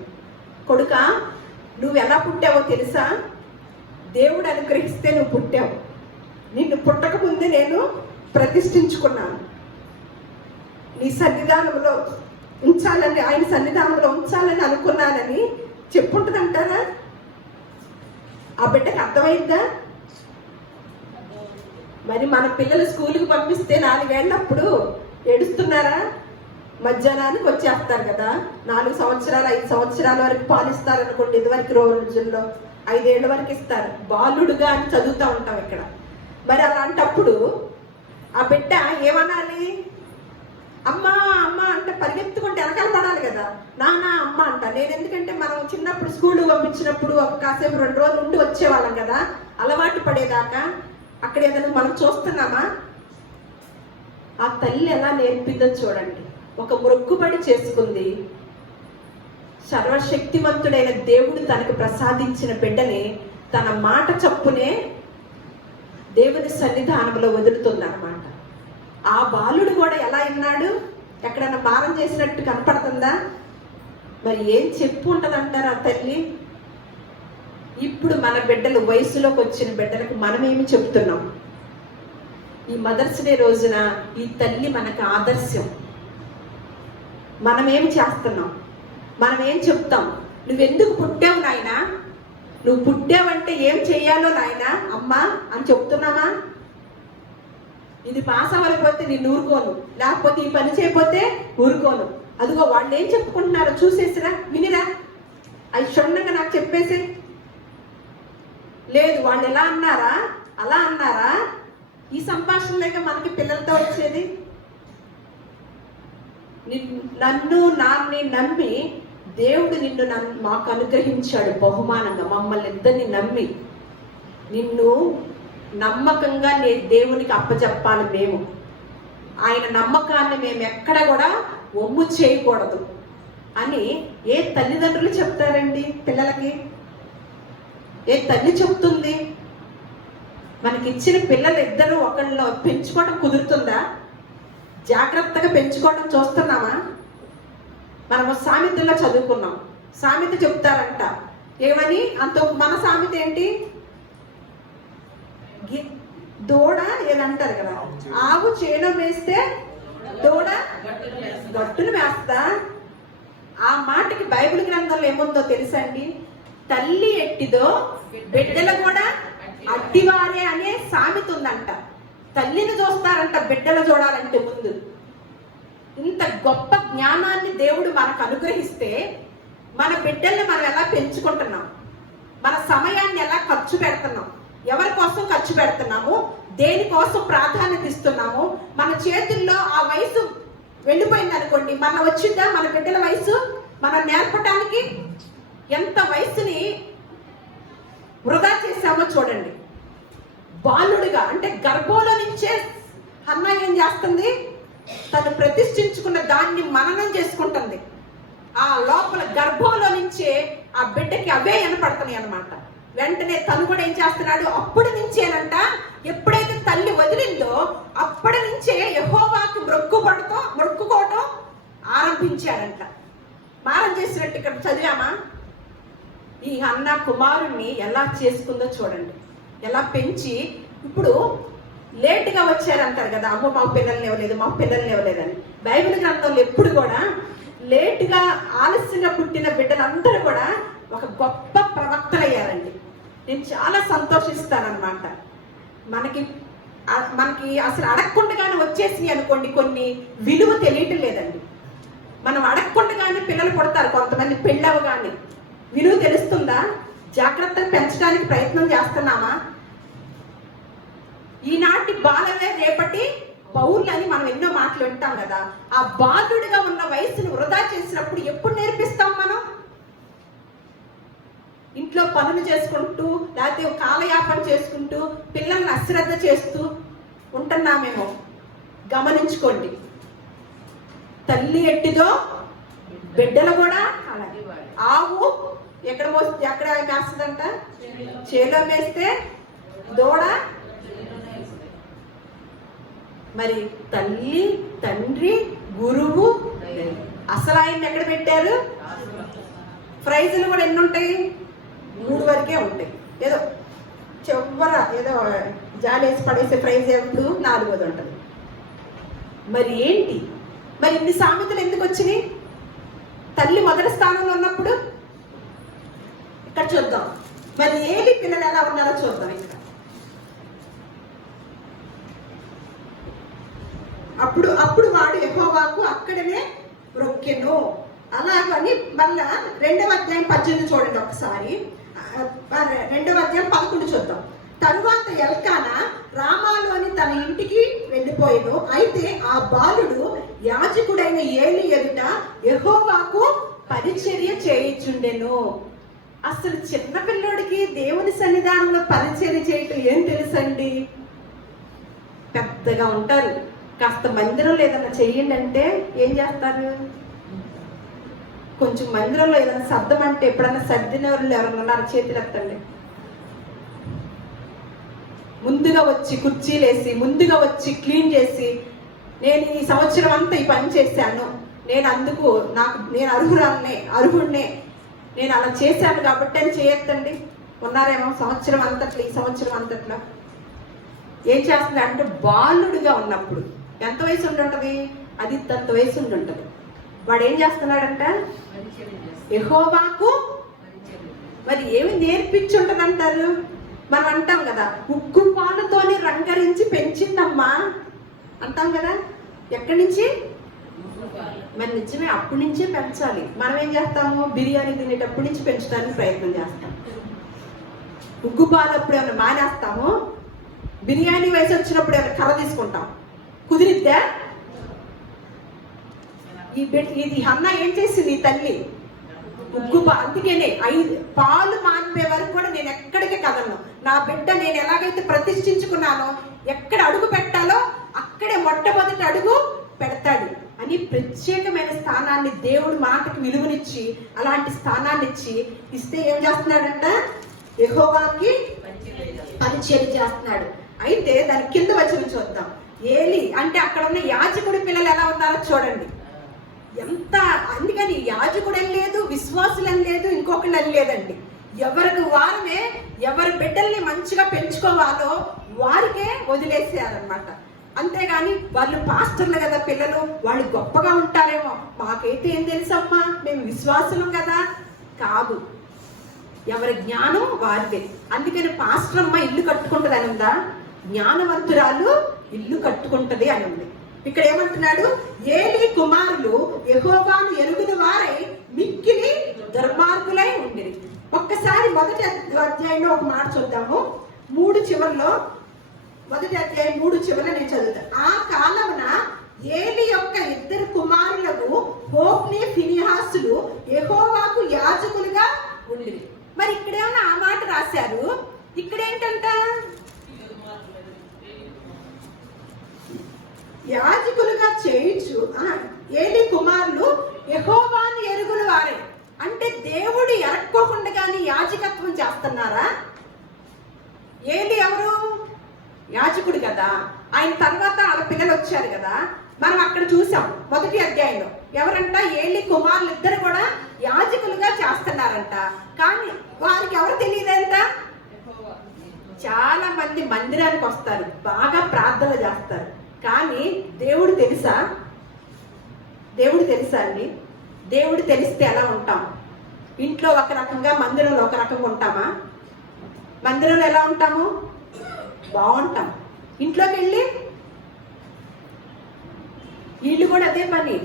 కొడుకా, నువ్వు ఎలా పుట్టావో తెలుసా? దేవుడు అనుగ్రహిస్తే నువ్వు పుట్టావు. నిన్ను పుట్టక ముందే నేను ప్రతిష్ఠించుకున్నాను. నీ సన్నిధానంలో ఉంచాలని, ఆయన సన్నిధానంలో ఉంచాలని అనుకున్నానని చెప్పుంటుందంటారా? ఆ బిడ్డకు అర్థమైందా? మరి మన పిల్లలు స్కూల్కి పంపిస్తే 4 ఏళ్ళప్పుడు ఏడుస్తున్నారా? మధ్యాహ్నానికి వచ్చేస్తారు కదా. 4 సంవత్సరాలు 5 సంవత్సరాల వరకు పాలిస్తారు అనుకోండి. ఇదివరకు రోజుల్లో 5 ఏళ్ల వరకు ఇస్తారు. బాలుడుగా అని చదువుతూ ఉంటాం ఇక్కడ. మరి అలాంటప్పుడు ఆ బిడ్డ ఏమనాలి? అమ్మ అమ్మ అంటే పరిగెత్తుకుంటే వెనకాల పడాలి కదా. నాన్న అమ్మ అంట. నేను ఎందుకంటే మనం చిన్నప్పుడు స్కూల్ పంపించినప్పుడు కాసేపు 2 రోజులు ఉండి వచ్చేవాళ్ళం కదా, అలవాటు పడేదాకా. అక్కడ ఏదైనా మనం చూస్తున్నామా? ఆ తల్లి ఎలా నేర్పిందో చూడండి. ఒక మొక్కుబడి చేసుకుంది. సర్వశక్తివంతుడైన దేవుడు తనకు ప్రసాదించిన బిడ్డని తన మాట చప్పునే దేవుని సన్నిధానంలో వదులుతుందన్నమాట. ఆ బాలుడు కూడా ఎలా విన్నాడు? ఎక్కడన్నా మారం చేసినట్టు కనపడుతుందా? మరి ఏం చెప్పు ఉంటదంటారు ఆ తల్లి? ఇప్పుడు మన బిడ్డలు, వయసులోకి వచ్చిన బిడ్డలకు మనమేమి చెప్తున్నాం? ఈ మదర్స్ డే రోజున ఈ తల్లి మనకు ఆదర్శం. మనమేమి చేస్తున్నాం? మనం ఏం చెప్తాం? నువ్వెందుకు పుట్టావు నాయనా? నువ్వు పుట్టావంటే ఏం చెయ్యాలో నాయనా అమ్మా అని చెప్తున్నామా? ఇది పాస్ అవ్వకపోతే నేను ఊరుకోను, లేకపోతే ఈ పని చేయకపోతే ఊరుకోను. అదిగో వాళ్ళు ఏం చెప్పుకుంటున్నారో చూసేసిరా, వినిరా, అవి క్షుణ్ణంగా నాకు చెప్పేసి. లేదు వాళ్ళు ఎలా అన్నారా, అలా అన్నారా? ఈ సంభాషణ లేక మనకి పిల్లలతో వచ్చేది. నన్ను నాన్ని నమ్మి దేవుడు మాకు అనుగ్రహించాడు బహుమానంగా. మమ్మల్ని ఇద్దరిని నమ్మి నిన్ను నమ్మకంగా దేవునికి అప్పచెప్పాలి. మేము ఆయన నమ్మకాన్ని మేము ఎక్కడ కూడా ఒమ్ము చేయకూడదు అని ఏ తల్లిదండ్రులు చెప్తారండి పిల్లలకి? ఏ తల్లి చెప్తుంది? మనకిచ్చిన పిల్లలు ఇద్దరు ఒకళ్ళు పెంచుకోవడం కుదురుతుందా? జాగ్రత్తగా పెంచుకోవడం చూస్తున్నామా? మనము సామెతల్లో చదువుకున్నాం. సామెత చెప్తారంట ఏమని? మన సామెత ఏంటి? దూడ ఏదంటారు కదా, ఆవు చేను వేస్తే దూడ గట్టును వేస్తా. ఆ మాటకి బైబిల్ గ్రంథంలో ఏముందో తెలుసండి? తల్లి ఎట్టిదో బిడ్డలు కూడా అట్టివారే అనే సామెత ఉందంట. తల్లిని చూస్తారంట బిడ్డలు చూడాలంటే ముందు. ఇంత గొప్ప జ్ఞానాన్ని దేవుడు మనకు అనుగ్రహిస్తే మన బిడ్డల్ని మనం ఎలా పెంచుకుంటున్నాం? మన సమయాన్ని ఎలా ఖర్చు పెడుతున్నాం? ఎవరి కోసం ఖర్చు పెడుతున్నాము? దేనికోసం ప్రాధాన్యత ఇస్తున్నాము? మన చేతుల్లో ఆ వయసు వెళ్ళిపోయింది అనుకోండి, మన వచ్చిందా మన బిడ్డల వయసు? మనం నేర్పడానికి ఎంత వయసుని వృధా చేశామో చూడండి. బాలుడిగా అంటే గర్భంలో నుంచే హన్నా ఏం చేస్తుంది? తను ప్రతిష్ఠించుకున్న దాన్ని మననం చేసుకుంటుంది. ఆ లోపల గర్భంలో నుంచే ఆ బిడ్డకి అవే వినపడుతున్నాయి అన్నమాట. వెంటనే తను కూడా ఏం చేస్తున్నాడు? అప్పటి నుంచేనంట, ఎప్పుడైతే తల్లి వదిలిందో అప్పటి నుంచే యెహోవాకు మొక్కుకోవటం ఆరంభించాడంట. మారం చేసినట్టు ఇక్కడ చదివామా? ఈ అన్న కుమారుణ్ణి ఎలా చేసుకుందో చూడండి, ఎలా పెంచి. ఇప్పుడు లేటుగా వచ్చారంటారు కదా, అమ్మ మా పిల్లల్ని ఇవ్వలేదు, మా పిల్లల్ని ఇవ్వలేదని. బైబిల్ గ్రంథంలో ఎప్పుడు కూడా లేటుగా ఆలస్యంగా పుట్టిన బిడ్డలందరూ కూడా ఒక గొప్ప ప్రవక్తలు అయ్యారండి. నేను చాలా సంతోషిస్తానన్నమాట. మనకి అసలు అడగకుండానే వచ్చేసి అనుకోండి, కొన్ని విలువ తెలియటం లేదండి. మనం అడగకుండానే పిల్లలు పుడతారు, కొంతమంది పెళ్ళవగానే. విలువ తెలుస్తుందా? జాగ్రత్తగా పెంచడానికి ప్రయత్నం చేస్తున్నామా? ఈనాటి బాలలే రేపటి పౌరులని మనం ఎన్నో మాటలు వింటాం కదా. ఆ బాలుడిగా ఉన్న వయసును వృధా చేసినప్పుడు ఎప్పుడు నేర్పిస్తాం మనం? ఇంట్లో పనులు చేసుకుంటూ, లేకపోతే కాలయాపన చేసుకుంటూ, పిల్లల్ని అశ్రద్ధ చేస్తూ ఉంటున్నామేమో. గమనించుకోండి. తల్లి ఎట్టిదో బిడ్డలు కూడా అలాగే. ఆవు ఎక్కడ వేస్తుందంట? చేలో వేస్తే దూడ. మరి తల్లి, తండ్రి, గురువు, అసలు ఆయన ఎక్కడ పెట్టారు? ప్రైజులు కూడా ఎన్ని ఉంటాయి? 3 వరకే ఉంటాయి. ఏదో ఏదో జాలేసి పడేసే ప్రైజ్ ఎప్పుడు 4వది ఉంటుంది. మరి ఏంటి? మరి ఇన్ని సామెతలు ఎందుకు వచ్చినాయి? తల్లి మొదటి స్థానంలో ఉన్నప్పుడు. ఇక్కడ చూద్దాం, మరి ఏలి పిల్లలు ఎలా ఉన్నారో చూద్దాం. ఇక్కడ అప్పుడు వాడు యెహోవాకు అక్కడనే మొక్కెను. అలాగని మళ్ళా 2వ అధ్యాయం 18 చూడండి ఒకసారి. 2వ అధ్యాయం 11 చూద్దాం. తరువాత ఎల్కానా రామాలోని తన ఇంటికి వెళ్ళిపోయాను. అయితే ఆ బాలుడు యాజకుడైన ఏలి ఎదుట యెహోవాకు పరిచర్య చేయుచుండెను. అసలు చిన్న పిల్లోడికి దేవుని సన్నిధానంలో పరిచర్య చేయటం ఏం తెలుసండి? పెద్దగా ఉంటారు, కాస్త మందిరంలో ఏదైనా చెయ్యండి అంటే ఏం చేస్తారు? కొంచెం మందిరంలో ఏదైనా శబ్దం అంటే, ఎప్పుడైనా సర్దిన వాళ్ళు ఎవరైనా ఉన్నారు? చేతులు ఎత్తండి. ముందుగా వచ్చి కుర్చీలేసి, ముందుగా వచ్చి క్లీన్ చేసి, నేను ఈ సంవత్సరం అంతా ఈ పని చేశాను, నేను అర్హుడినే, నేను అలా చేశాను కాబట్టి అని చేయొద్దండి. ఉన్నారేమో సంవత్సరం అంతట్లో, ఈ సంవత్సరం అంతట్లో ఏం చేస్తుంది అంటే, బాలుడిగా ఉన్నప్పుడు ఎంత వయసు ఉంటుంటది? అది అంత వయసు ఉంటుంటది. వాడు ఏం చేస్తున్నాడంట? యెహోవాకు మరి ఏమి నేర్పించుంటదంటారు? మనం అంటాం కదా, ఉగ్గు పాలతోని రంగరించి పెంచిందమ్మా అంటాం కదా. ఎక్కడి నుంచి? మరి నిజమే, అప్పటి నుంచే పెంచాలి. మనం ఏం చేస్తాము? బిర్యానీ తినేటప్పటి నుంచి పెంచడానికి ప్రయత్నం చేస్తాం. ఉగ్గు పాలు అప్పుడు ఏమైనా మానేస్తాము, బిర్యానీ వయసు వచ్చినప్పుడు ఏమైనా కర్ర తీసుకుంటాం. కుదిరిద్దా? ఇది హన్నా ఏం చేసింది ఈ తల్లి? అందుకనే పాలు మాన్పే వరకు కూడా నేను ఎక్కడికి కదలను. నా బిడ్డ నేను ఎలాగైతే ప్రతిష్ఠించుకున్నానో, ఎక్కడ అడుగు పెట్టాలో అక్కడే మొట్టమొదటి అడుగు పెడతాడు అని ప్రత్యేకమైన స్థానాన్ని దేవుడు మాటకి విలువనిచ్చి, అలాంటి స్థానాన్ని ఇస్తే ఏం చేస్తున్నాడంట? యెహోవాకి పరిచర్య చేస్తున్నాడు. అయితే దాని కింద వచ్చి చూద్దాం. ఏలి అంటే అక్కడ ఉన్న యాజకుడి పిల్లలు ఎలా ఉన్నారో చూడండి. ఎంత అందుకని యాజకుడని లేదు, విశ్వాసులని లేదు, ఇంకొకళ్ళని లేదండి. ఎవరికి వారమే ఎవరి బిడ్డల్ని మంచిగా పెంచుకోవాలో వారికే వదిలేసేయాలన్నమాట. అంతేగాని వాళ్ళు పాస్టర్లు కదా పిల్లలు, వాళ్ళు గొప్పగా ఉంటారేమో, మాకైతే ఏం తెలుసమ్మా, మేము విశ్వాసులం కదా. కాదు, ఎవరి జ్ఞానం వారిదే. అందుకని పాస్టర్ అమ్మ ఇల్లు కట్టుకుంటది అని ఉందా? జ్ఞానవంతురాలు ఇల్లు కట్టుకుంటది అని ఉంది. ఇక్కడ ఏమంటున్నాడు? ఏలి కుమారులు యెహోవాను ఎరుగుని వారై మిక్కిలి దుర్మార్గులై ఉండిరి. ఒక్కసారి మొదటి అధ్యాయంలో ఒక మాట చూద్దాము. 3 చివరిలో, మొదటి అధ్యాయం 3 చివరిలో నేను చదువుతాను. ఆ కాలమున ఏలి యొక్క 2 కుమారులకు హోఫ్నీ ఫినిహాసులు యెహోవాకు యాజకులుగా ఉండిరి. మరి ఇక్కడేమన్నా ఆ మాట రాశారు, ఇక్కడేంటంట? యాజకులుగా చేయించు. ఏలి కుమారులు యెహోవాను ఎరుగులు వారే అంటే దేవుడు ఎరక్కోకుండా కానీ యాజకత్వం చేస్తున్నారా? ఏలి ఎవరు? యాజకుడు కదా. ఆయన తర్వాత వాళ్ళ పిల్లలు వచ్చారు కదా. మనం అక్కడ చూసాం మొదటి అధ్యాయంలో. ఎవరంట? ఏలి కుమారులు 2 కూడా యాజకులుగా చేస్తున్నారంట. కానీ వారికి ఎవరు తెలియదంట? చాలా మంది మందిరానికి వస్తారు, బాగా ప్రార్థన చేస్తారు, కానీ దేవుడు తెలుసా? దేవుడు తెలుసా అండి? దేవుడు తెలిస్తే ఎలా ఉంటాం? ఇంట్లో ఒక రకంగా, మందిరంలో ఒక రకంగా ఉంటామా? మందిరంలో ఎలా ఉంటాము? బాగుంటాం. ఇంట్లోకి వెళ్ళి వీళ్ళు కూడా అదే పని.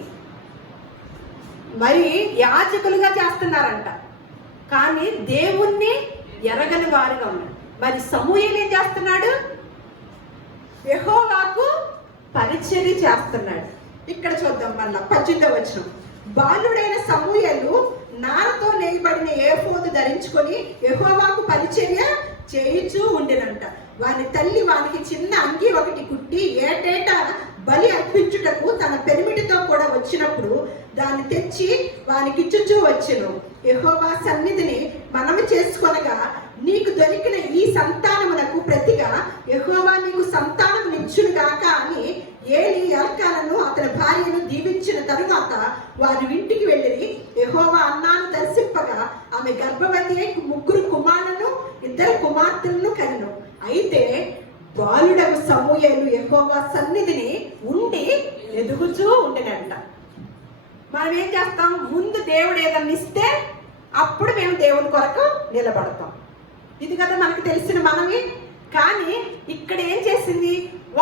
మరి యాజకులుగా చేస్తున్నారంట, కానీ దేవుణ్ణి ఎరగని వారుగా ఉన్నారు. మరి సమూయేలు ఏం చేస్తున్నాడు? యెహోవాకు పరిచర్య చేస్తున్నాడు. ఇక్కడ చూద్దాం మళ్ళా 18వ వచనం. బాలుడైన సమూయేలు నారతో నేయబడిన ఏఫోదు ధరించుకొని యెహోవాకు పరిచర్య చేయించు ఉండినంట. వాని తల్లి వానికి చిన్న అంగి ఒకటి కుట్టి ఏటేటా బలి అర్పించుటకు తన పెనిమిటితో కూడా వచ్చినప్పుడు దాన్ని తెచ్చి వానికిచ్చుచూ వచ్చెను. యెహోవా సన్నిధిని మనవి చేసుకొనగా, నీకు దొరికిన ఈ సంతానమునకు ప్రతిగా యెహోవా నీకు సంతానమునిచ్చును గాక అని ఏలి ఎల్కానను అతని భార్యను దీవించిన తరువాత వారి ఇంటికి వెళ్ళి యెహోవా అన్నాను దర్శింపగా ఆమె గర్భవతి అయి 3 కుమారులను 2 కుమార్తెలను కనెను. అయితే బాలుడగు సమూయేలు యెహోవా సన్నిధిని ఉండి ఎదుగుచూ ఉండేనంట. మనం ఏం చేస్తాం? ముందు దేవుడు ఏదన్నా ఇస్తే అప్పుడు మేము దేవుని కొరకు నిలబడతాం. ఇది కదా మనకు తెలిసిన మనవి. కానీ ఇక్కడ ఏం చేసింది?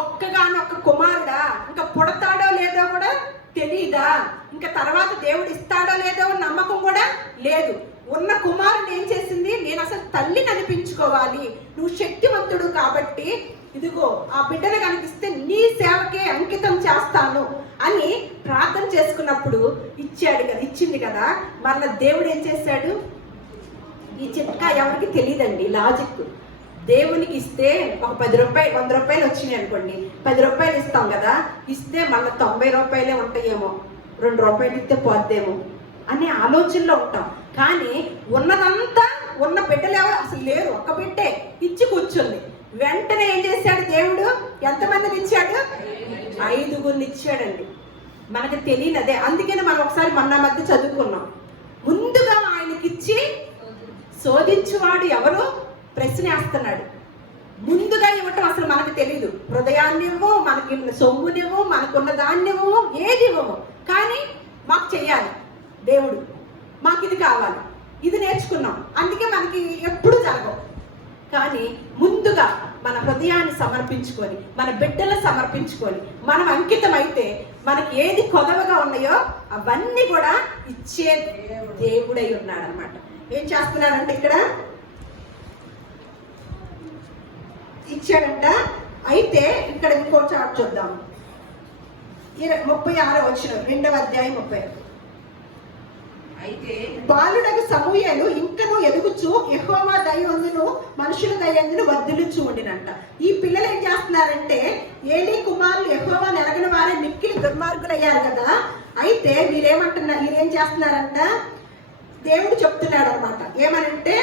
ఒక్కగానొక్క కుమారుడా, ఇంకా పుడతాడో లేదో కూడా తెలీదా, ఇంకా తర్వాత దేవుడు ఇస్తాడో లేదో నమ్మకం కూడా లేదు. ఉన్న కుమారుని ఏం చేసింది? నేను అసలు తల్లిని అనిపించుకోవాలి, నువ్వు శక్తివంతుడు కాబట్టి ఇదిగో ఆ బిడ్డను కనిపిస్తే నీ సేవకే అంకితం చేస్తాను అని ప్రార్థన చేసుకున్నప్పుడు ఇచ్చింది కదా. మన దేవుడు ఏం చేశాడు? ఈ చిట్కా ఎవరికి తెలియదండి, లాజిక్. దేవునికి ఇస్తే ఒక 10 రూపాయలు 100 రూపాయలు వచ్చినాయి అనుకోండి, 10 రూపాయలు ఇస్తాం కదా, ఇస్తే మళ్ళీ 90 రూపాయలే ఉంటాయేమో, 2 రూపాయలు ఇస్తే పోద్దేమో అనే ఆలోచనలో ఉంటాం. కానీ ఉన్నదంతా, ఉన్న బిడ్డలు ఎవరు అసలు లేరు, ఒక్క బిడ్డే ఇచ్చి కూర్చుంది. వెంటనే ఏం చేశాడు దేవుడు? ఎంతమందిని ఇచ్చాడు? 5గురిని ఇచ్చాడండి. మనకు తెలియదు అదే. అందుకని మనం ఒకసారి మొన్న మధ్య చదువుకున్నాం. ముందుగా ఆయనకిచ్చి శోధించువాడు ఎవరు ప్రశ్న వేస్తున్నాడు. ముందుగా ఇవ్వటం అసలు మనకు తెలీదు. హృదయాన్నేమో, మనకి సొమ్మునేమో, మనకున్న దాన్నేమో, ఏది ఇవ్వము, కానీ మాకు చెయ్యాలి దేవుడు, మాకు ఇది కావాలి, ఇది నేర్చుకున్నాం. అందుకే మనకి ఎప్పుడు జరగవు. కానీ ముందుగా మన హృదయాన్ని సమర్పించుకొని, మన బిడ్డలు సమర్పించుకొని, మనం అంకితం అయితే మనకి ఏది కొదవగా ఉన్నాయో అవన్నీ కూడా ఇచ్చే దేవుడై ఉన్నాడు అనమాట. ఏం చేస్తున్నాడంటే ఇక్కడ ఇచ్చాడంట. అయితే ఇక్కడ ఇంకో చాట్ చూద్దాం. 36వ వచనం, 2వ అధ్యాయం 30. అయితే బాలుడకు సమూయేలు ఇంకను ఎదుగుచు యెహోవా దయందును మనుషుల దయందును వర్ధిల్లుచు ఉండినంట. ఈ పిల్లలు ఏం చేస్తున్నారంటే, ఏలీ కుమారులు యెహోవా నెరగిన వారే మిక్కిలి దుర్మార్గులయ్యారు కదా. అయితే వీరేం చేస్తున్నారంట, దేవుడు చెప్తున్నాడు అనమాట. ఏమనంటే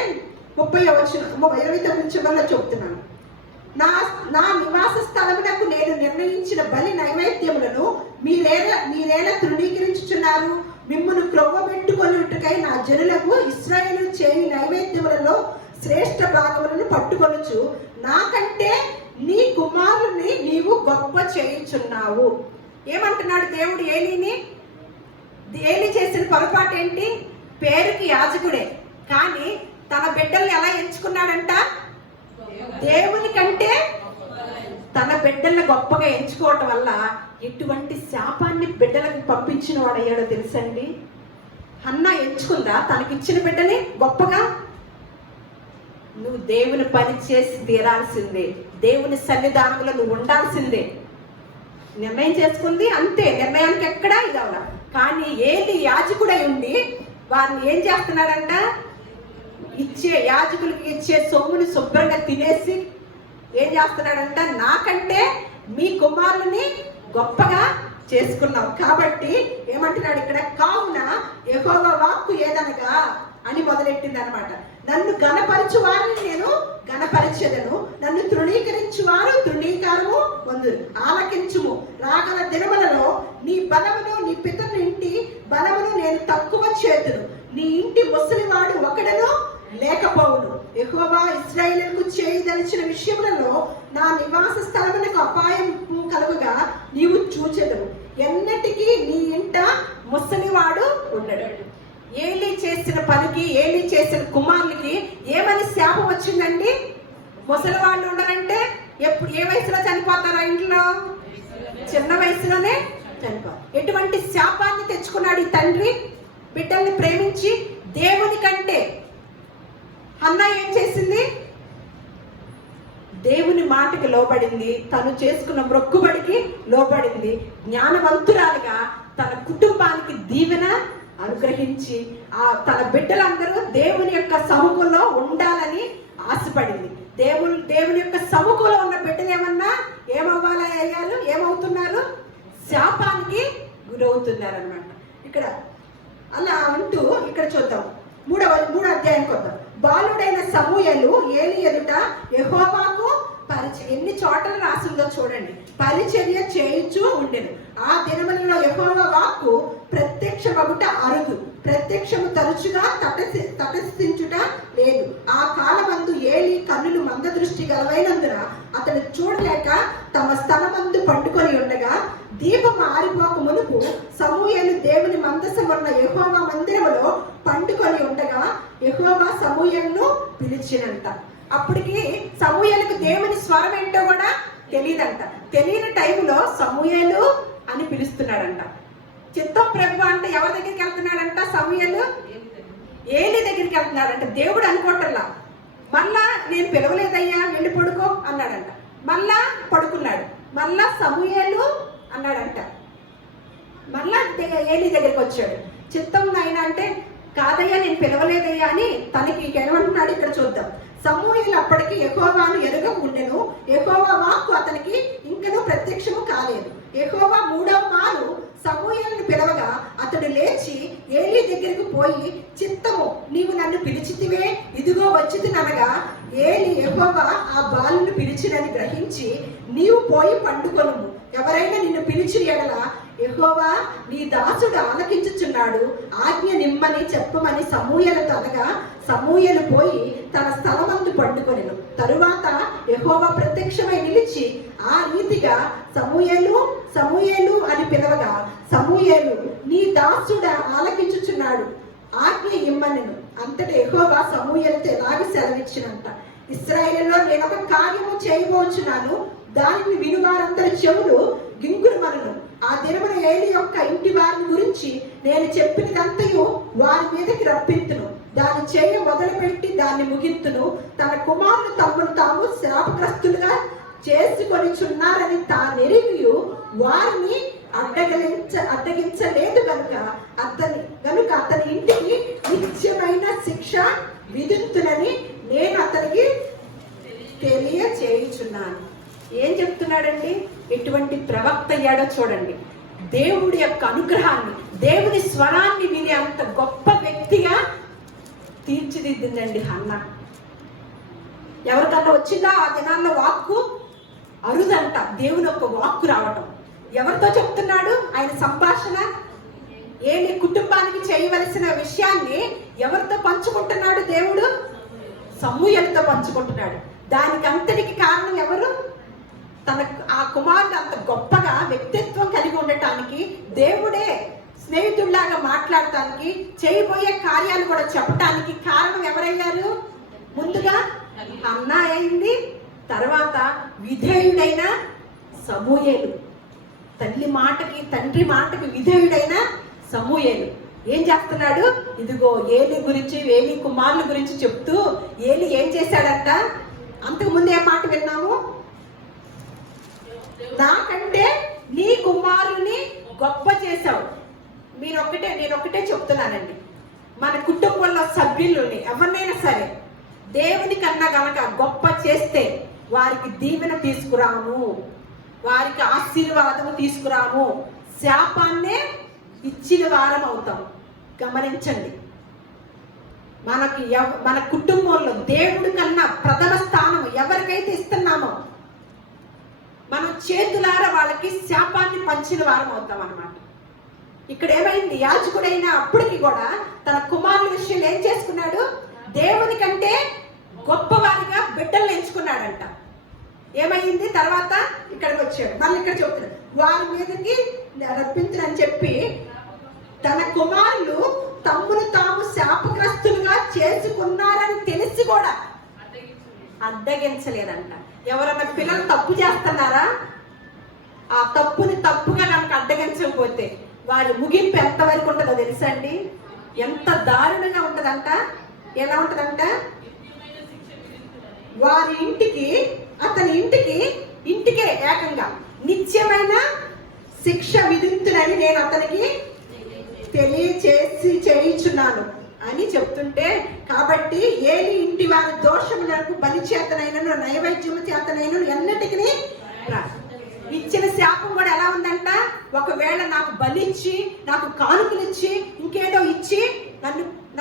30వ వచనం, 29 చివరిలో చెప్తున్నాను. నా నివాస స్థలమునకు నేను నిర్ణయించిన బలి నైవేద్యములను మీరేలా తృణీకరించుచున్నారు. మిమ్మును క్రొవ్వబెట్టుకొనుటకై నా జనులకు ఇశ్రాయేలు చేయు నైవేద్యములలో శ్రేష్ఠ భాగములను పట్టుకొనుచు నాకంటే నీ కుమారుని నీవు గొప్ప చేయుచున్నావు. ఏమంటున్నాడు దేవుడు ఏలీని? ఏలీ చేసిన పొరపాటు ఏంటి? పేరుకి యాజకుడే, కానీ తన బిడ్డల్ని ఎలా ఎంచుకున్నాడంట? దేవుని కంటే తన బిడ్డల్ని గొప్పగా ఎంచుకోవటం వల్ల ఎటువంటి శాపాన్ని బిడ్డలకు పంపించిన వాడు అయ్యాడో తెలుసండి. హన్నా ఎంచుకుందా తనకిచ్చిన బిడ్డని గొప్పగా? నువ్వు దేవుని పని చేసి తీరాల్సిందే, దేవుని సన్నిధానంలో నువ్వు ఉండాల్సిందే. నిర్ణయం చేసుకుంది అంతే, నిర్ణయానికి ఎక్కడా ఇది అవునా. కానీ ఏది యాజకుడై ఉండి వారిని ఏం చేస్తున్నాడంట, యాజకులకి ఇచ్చే సొమ్ముని శుభ్రంగా తినేసి ఏం చేస్తున్నాడంట, నాకంటే మీ కుమారుని గొప్పగా చేసుకున్నావు కాబట్టి ఏమంటున్నాడు ఇక్కడ, కావున యెహోవా వాక్కు ఏదనగా అని మొదలెట్టింది అనమాట. నన్ను గణపరచు వారిని నేను గణపరిచెదను, నన్ను తృణీకరించు వారు తృణీకారము పొందు. ఆలకించుము, రాగల దినములలో నీ బలమును నీ పితరుని ఇంటి బలమును నేను తక్కువ చేతును, నీ ఇంటి ముసలివాడు ఒకడను లేకపోవును. యెహోవా ఇశ్రాయేలుకు చేయదలిచిన విషయములలో నా నివాస స్థలమునకు అపాయం కలుగుగా నీవు చూచెదవు. ఎన్నటికీ నీ ఇంట ముసలివాడు ఉండడు. ఏలీ చేసిన పనికి, ఏలీ చేసిన కుమారులకి ఏమని శాపం వచ్చిందండి? ముసలివాళ్ళు ఉండరంటే ఎప్పుడు ఏ వయసులో చనిపోతారా? ఇంట్లో చిన్న వయసులోనే చనిపోతారు. ఎటువంటి శాపాన్ని తెచ్చుకున్నాడు ఈ తండ్రి? బిడ్డల్ని ప్రేమించి దేవుని కంటే హన్నా ఏం చేసింది? దేవుని మాటకి లోబడింది, తను చేసుకున్న మొక్కుబడికి లోబడింది. జ్ఞానవంతురాలుగా తన కుటుంబానికి దీవెన అనుగ్రహించి తన బిడ్డలందరూ దేవుని యొక్క సముఖంలో ఉండాలని ఆశపడింది. దేవుని యొక్క సముఖంలో ఉన్న బిడ్డలు ఏమవుతున్నారు? శాపానికి గురవుతున్నారు అన్నమాట. ఇక్కడ అలా అంటూ ఇక్కడ చూద్దాం, 3వ అధ్యాయానికి వద్దాం. బాలుడైన సమూయేలు ఏలీ ఎదుట యెహోవాకు ఎన్ని చోట్ల రాసిందో చూడండి. పరిచర్య చేయుచూ ఉండెను. ఆ దినములలో యెహోవా వాక్కు ప్రత్యక్షమగుట అరుదు, ప్రత్యక్షము తరచుగా తటస్థించుట లేదు. ఆ కాలమందు ఏలీ కన్నులు మంద దృష్టి గలవైనందున అతడు చూడలేక తమ స్థలమందు పండుకొని ఉండగా, దీపం ఆరిపోక మునుపు సమూయేలు దేవుని మందసమున్న యెహోవా మందిరములో పండుకొని ఉండగా యెహోవా సమూయేలును పిలిచినంట. అప్పటికి సమూయేలుకు దేవుని స్వరం ఏంటో కూడా తెలియదంట. తెలియని టైంలో సమూయేలు అని పిలుస్తున్నాడంట. చిత్తం ప్రభు అంటే ఎవరి దగ్గరికి వెళ్తున్నాడంట? సమూయేలు ఏలీ దగ్గరికి వెళ్తున్నాడంట. దేవుడు అనుకోవటంలా. మళ్ళా నేను పిలవలేదయ్యా, వెళ్ళి పడుకో అన్నాడంట. మళ్ళా పడుకున్నాడు. మళ్ళా సమూయేలు అన్నాడంట. మళ్ళా ఏలీ దగ్గరికి వచ్చాడు. చిత్తం నాయన అంటే, కాదయ్యా నేను పిలవలేదయ్యా అని తనకి ఏమంటున్నాడు ఇక్కడ చూద్దాం. సమూయేలు అప్పటికి యెహోవాను ఎరుగక ఉండెను. యెహోవా వాక్కు అతనికి ఇంకనూ ప్రత్యక్షము కాలేదు. యెహోవా 3వ మారు సమూయేలును పిలవగా అతడు లేచి ఏలీ దగ్గరికి పోయి, చిత్తము నీవు నన్ను పిలిచితివే, ఇదిగో వచ్చితిననగా, ఏలీ యెహోవా ఆ బాలును పిలిచినని గ్రహించి, నీవు పోయి పండుకొనుము, ఎవరైనా నిన్ను పిలిచిన ఎడల యెహోవా నీ దాసుడు ఆలకించుచున్నాడు, ఆజ్ఞ నిమ్మని చెప్పమని సమూయేలుతో అనగా, సమూయేలు పోయి తన స్థలమందు పండుకొనెను. తరువాత యెహోవా ప్రత్యక్షమై నిలిచి ఆ రీతిగా సమూయేలు సమూయేలు అని పిలవగా, సమూయేలు నీ దాసుడు ఆలకించుచున్నాడు, ఆజ్ఞ ఇమ్మనెను. అంతటా యెహోవా సమూయేలుతో ఎలాగ సెలవిచ్చినంట, ఇశ్రాయేలులో నేను ఒక కార్యము చేయబోచున్నాను, దానిని వినువారందరి చెవులు గింగురుమనును. ఆ దినమున ఏలీ యొక్క ఇంటి వారిని గురించి నేను చెప్పినదంతయు వారి మీదకి రప్పింతును, దాన్ని చేయ మొదలుపెట్టి దాన్ని ముగింతును. తన కుమారులు తమను తాము శాపగ్రస్తులుగా చేసుకొనిచున్నారని తానెరిగి వారిని అడ్డగించలేదు కనుక అతని ఇంటికి నిత్యమైన శిక్ష విధింతునని నేను అతనికి తెలియచేయుచున్నాను. ఏం చెప్తున్నాడండి? ఎటువంటి ప్రవక్త అయ్యాడో చూడండి. దేవుడి యొక్క అనుగ్రహాన్ని, దేవుని స్వరాన్ని విని అంత గొప్ప వ్యక్తిగా తీర్చిదిద్దిందండి హన్నా. ఎవరికన్నా వచ్చిందా ఆ దినాల్లో వాక్కు? అరుదంట దేవుని యొక్క వాక్కు రావటం. ఎవరితో చెప్తున్నాడు? ఆయన సంభాషణ ఏలి కుటుంబానికి చేయవలసిన విషయాన్ని ఎవరితో పంచుకుంటున్నాడు? దేవుడు సమూయేలుతో పంచుకుంటున్నాడు. దానికి అంతటికి కారణం ఎవరు? ఆ కుమారుడు అంత గొప్పగా వ్యక్తిత్వం కలిగి ఉండటానికి, దేవుడే స్నేహితుడిలాగా మాట్లాడటానికి, చేయబోయే కార్యాలు కూడా చెప్పటానికి కారణం ఎవరయ్యారు? ముందుగా హన్నా అయింది, తర్వాత విధేయుడైన సమూయేలు. తల్లి మాటకి, తండ్రి మాటకి విధేయుడైన సమూయేలు ఏం చేస్తున్నాడు? ఇదిగో ఏలి గురించి, ఏలి కుమారుల గురించి చెప్తూ ఏలి ఏం చేశాడంట? అంతకు ముందు ఏం మాట విన్నాము? నాకంటే నీ కుమారుని గొప్ప చేశావు. నేనొక్కటే చెప్తున్నానండి, మన కుటుంబంలో సభ్యులని ఎవరినైనా సరే దేవుని కన్నా గనక గొప్ప చేస్తే వారికి దీవెన తీసుకురాము, వారికి ఆశీర్వాదము తీసుకురాము, శాపాన్నే ఇచ్చిన వారం అవుతాం. గమనించండి, మన కుటుంబంలో దేవుడి కన్నా ప్రథమ స్థానం ఎవరికైతే ఇస్తున్నామో మనం చేతులారా వాళ్ళకి శాపాన్ని పంచిన వారం అవుతాం అన్నమాట. ఇక్కడ ఏమైంది? యాజకుడైన అప్పటికి కూడా తన కుమారుల విషయంలో ఏం చేసుకున్నాడు? దేవుని కంటే గొప్పవారిగా బిడ్డలను ఎంచుకున్నాడంట. ఏమైంది? తర్వాత ఇక్కడికి వచ్చాడు. మళ్ళీ ఇక్కడ చెప్తున్నాడు, వారి మీదకి రప్పించని చెప్పి తన కుమారులు తమ్మును తాము శాపగ్రస్తులుగా చేసుకున్నారని తెలిసి కూడా అడ్డగించలేదంట. ఎవరన్నా పిల్లలు తప్పు చేస్తున్నారా? ఆ తప్పుని తప్పుగా కనుక అడ్డగించకపోతే వారి ముగింపు ఎంత వరకు ఉంటుందో తెలుసా అండి? ఎంత దారుణంగా ఉంటదంట. ఎలా ఉంటదంట? వారి ఇంటికి, అతని ఇంటికే ఏకంగా నిత్యమైన శిక్ష విధించునని నేను అతనికి చేయించున్నాను అని చెప్తుంటే, కాబట్టి ఏలి ఇంటి వారి దోషములకు బలి చేతనైనను నైవేద్యము చేతనైనను ఎన్నటికి ఇచ్చిన శాపం కూడా ఎలా ఉందంట? ఒకవేళ నాకు బలిచ్చి, నాకు కానుకలు ఇచ్చి, ఇంకేదో ఇచ్చి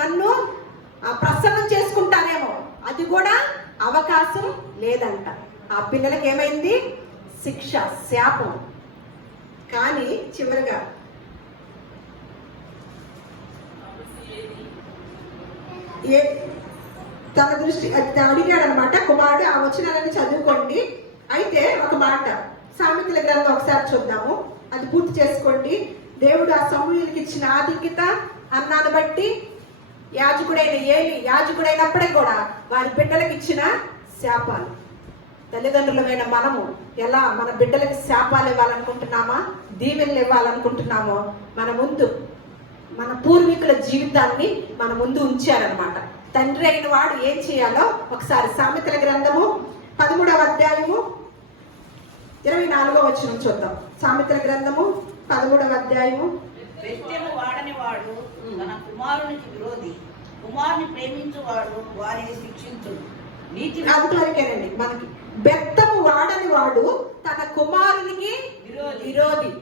నన్ను ప్రసన్నం చేసుకుంటానేమో, అది కూడా అవకాశం లేదంట. ఆ పిల్లలకి ఏమైంది? శిక్ష, శాపం. కానీ చివరిగా తన దృష్టి అడిగాడు అనమాట కుమారుడు. ఆ వచనాలని చదువుకోండి. అయితే ఒక మాట సామెతల గ్రంథం ఒకసారి చూద్దాము, అది పూర్తి చేసుకోండి. దేవుడు ఆ సమూయేలుకి ఇచ్చిన ఆధిక్యత అన్నాన్ని బట్టి యాజకుడైన ఏలి యాజకుడైనప్పుడే కూడా వారి బిడ్డలకు ఇచ్చిన శాపాలు. తల్లిదండ్రులమైన మనము ఎలా మన బిడ్డలకి శాపాలు ఇవ్వాలనుకుంటున్నామా, దీవెనలు ఇవ్వాలనుకుంటున్నామో, మన పూర్వీకుల జీవితాన్ని మన ముందు ఉంచారనమాట. తండ్రి అయిన వాడు ఏం చేయాలో ఒకసారి సామెతల గ్రంథము 13వ అధ్యాయము 24వ వచనం చూద్దాం. సామెతల గ్రంథము 13వ అధ్యాయము. బెత్తెము వాడని వాడు తన కుమారునికి విరోధి, కుమారుని ప్రేమించువాడు వారిని శిక్షించును. అంతవరకేనండి మనకి. బెత్తము వాడని వాడు తన కుమారునికి విరోధి,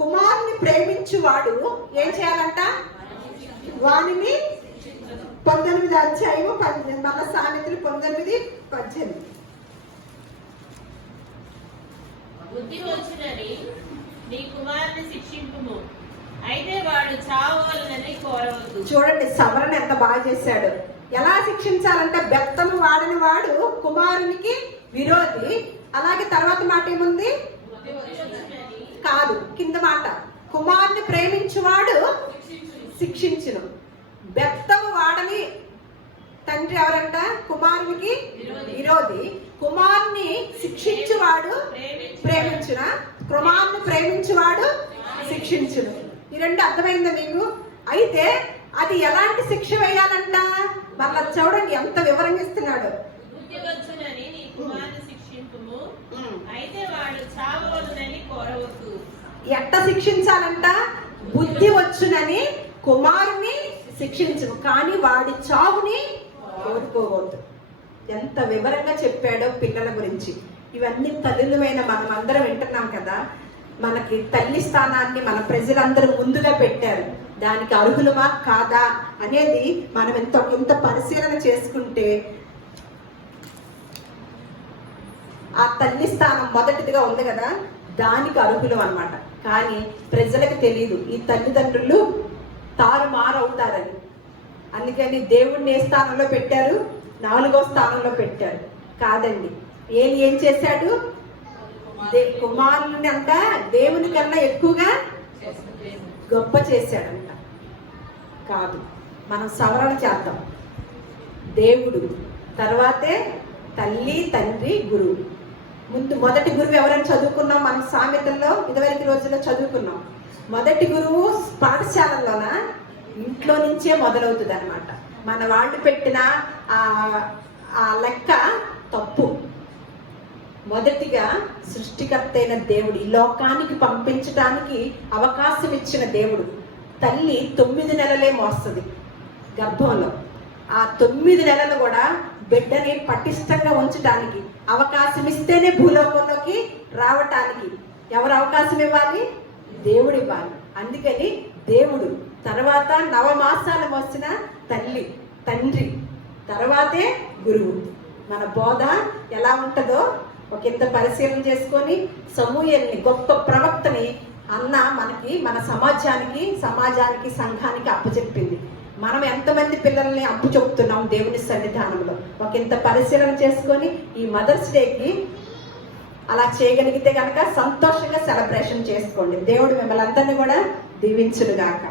కుమారుని ప్రేమించువాడు ఏం చేయాలంట? వానిని 19వ అధ్యాయము మన సామెతలు 19:18. బుద్ధి వచ్చునని నీ కుమారుని శిక్షింపుము, అయితే వాడు చావాలని కోరవద్దు. చూడండి సవరణ ఎంత బాగా చేశాడు. ఎలా శిక్షించాలంటే బెత్తము వాడని వాడు కుమారునికి విరోధి. అలాగే తర్వాత మాట ఏముంది? కాదు, కింద మాట కుమారుని ప్రేమించువాడు శిక్షించును. బెత్తము వాడని తండ్రి ఎవరంట? కుమారునికి విరోధి. కుమారుని శిక్షించువాడు ప్రేమించున, కుమారుని ప్రేమించువాడు శిక్షించును. ఈ రెండు అర్థమైందా మీకు? అయితే అది ఎలాంటి శిక్ష వేయాలంట? మళ్ళా చూడండి ఎంత వివరంగా ఇస్తున్నాడు. బుద్ధి వచ్చునని నీ కుమారుని శిక్షింపుము, అయితే వాడు చావవలెనని కోరవద్దు. ఎట్ట శిక్షించాలంట? బుద్ధి వచ్చునని కుమారుని శిక్షించను, కానీ వాడి చావుని కోరుకోవద్దు. ఎంత వివరంగా చెప్పాడో పిల్లల గురించి. ఇవన్నీ తల్లులమైన మనం అందరం వింటున్నాం కదా. మనకి తల్లి స్థానాన్ని మన ప్రజలందరూ ముందుగా పెట్టారు. దానికి అర్హులమా కాదా అనేది మనం ఇంత పరిశీలన చేసుకుంటే ఆ తల్లి స్థానం మొదటిదిగా ఉంది కదా, దానికి అర్హులం అన్నమాట. కానీ ప్రజలకు తెలియదు ఈ తల్లిదండ్రులు తారుమారవుతారని. అందుకని దేవుణ్ణి ఏ స్థానంలో పెట్టారు? 4వ స్థానంలో పెట్టారు. కాదండి, ఏం చేశాడు? కుమారుని అంట దేవుని కన్నా ఎక్కువగా గొప్ప చేశాడంట. కాదు, మనం సవరణ చేద్దాం. దేవుడు, తర్వాతే తల్లి, తండ్రి, గురువు. మొదటి గురువు ఎవరైనా చదువుకున్నాం మనం సామెతల్లో, ఇదివరకు రోజుల్లో చదువుకున్నాం. మొదటి గురువు పాఠశాలలోన ఇంట్లో నుంచే మొదలవుతుంది అనమాట. మన వాళ్ళు పెట్టిన ఆ లెక్క తప్పు. మొదటిగా సృష్టికర్త అయిన దేవుడు, ఈ లోకానికి పంపించడానికి అవకాశం ఇచ్చిన దేవుడు. తల్లి 9 నెలలే మోస్తుంది గర్భంలో. ఆ 9 నెలలు కూడా బిడ్డని పటిష్టంగా ఉంచడానికి అవకాశం ఇస్తేనే భూలోకంలోకి రావటానికి ఎవరు అవకాశం ఇవ్వాలి? దేవుడు ఇవ్వాలి. అందుకని దేవుడు, తర్వాత 9 మాసాలు మోసిన తల్లి, తండ్రి, తర్వాతే గురువు. మన బోధ ఎలా ఉంటుందో ఇంత పరిశీలన చేసుకొని సమూయేలుని, గొప్ప ప్రవక్తని అన్న మనకి, మన సమాజానికి సంఘానికి అప్పచెప్పింది. మనం ఎంతమంది పిల్లల్ని అప్పు చెప్తున్నాం దేవుని సన్నిధానంలో? ఇంత పరిశీలన చేసుకొని ఈ మదర్స్ డేకి అలా చేయగలిగితే కనుక సంతోషంగా సెలబ్రేషన్ చేసుకోండి. దేవుడు మిమ్మల్ని అందరినీ కూడా దీవించునుగాక.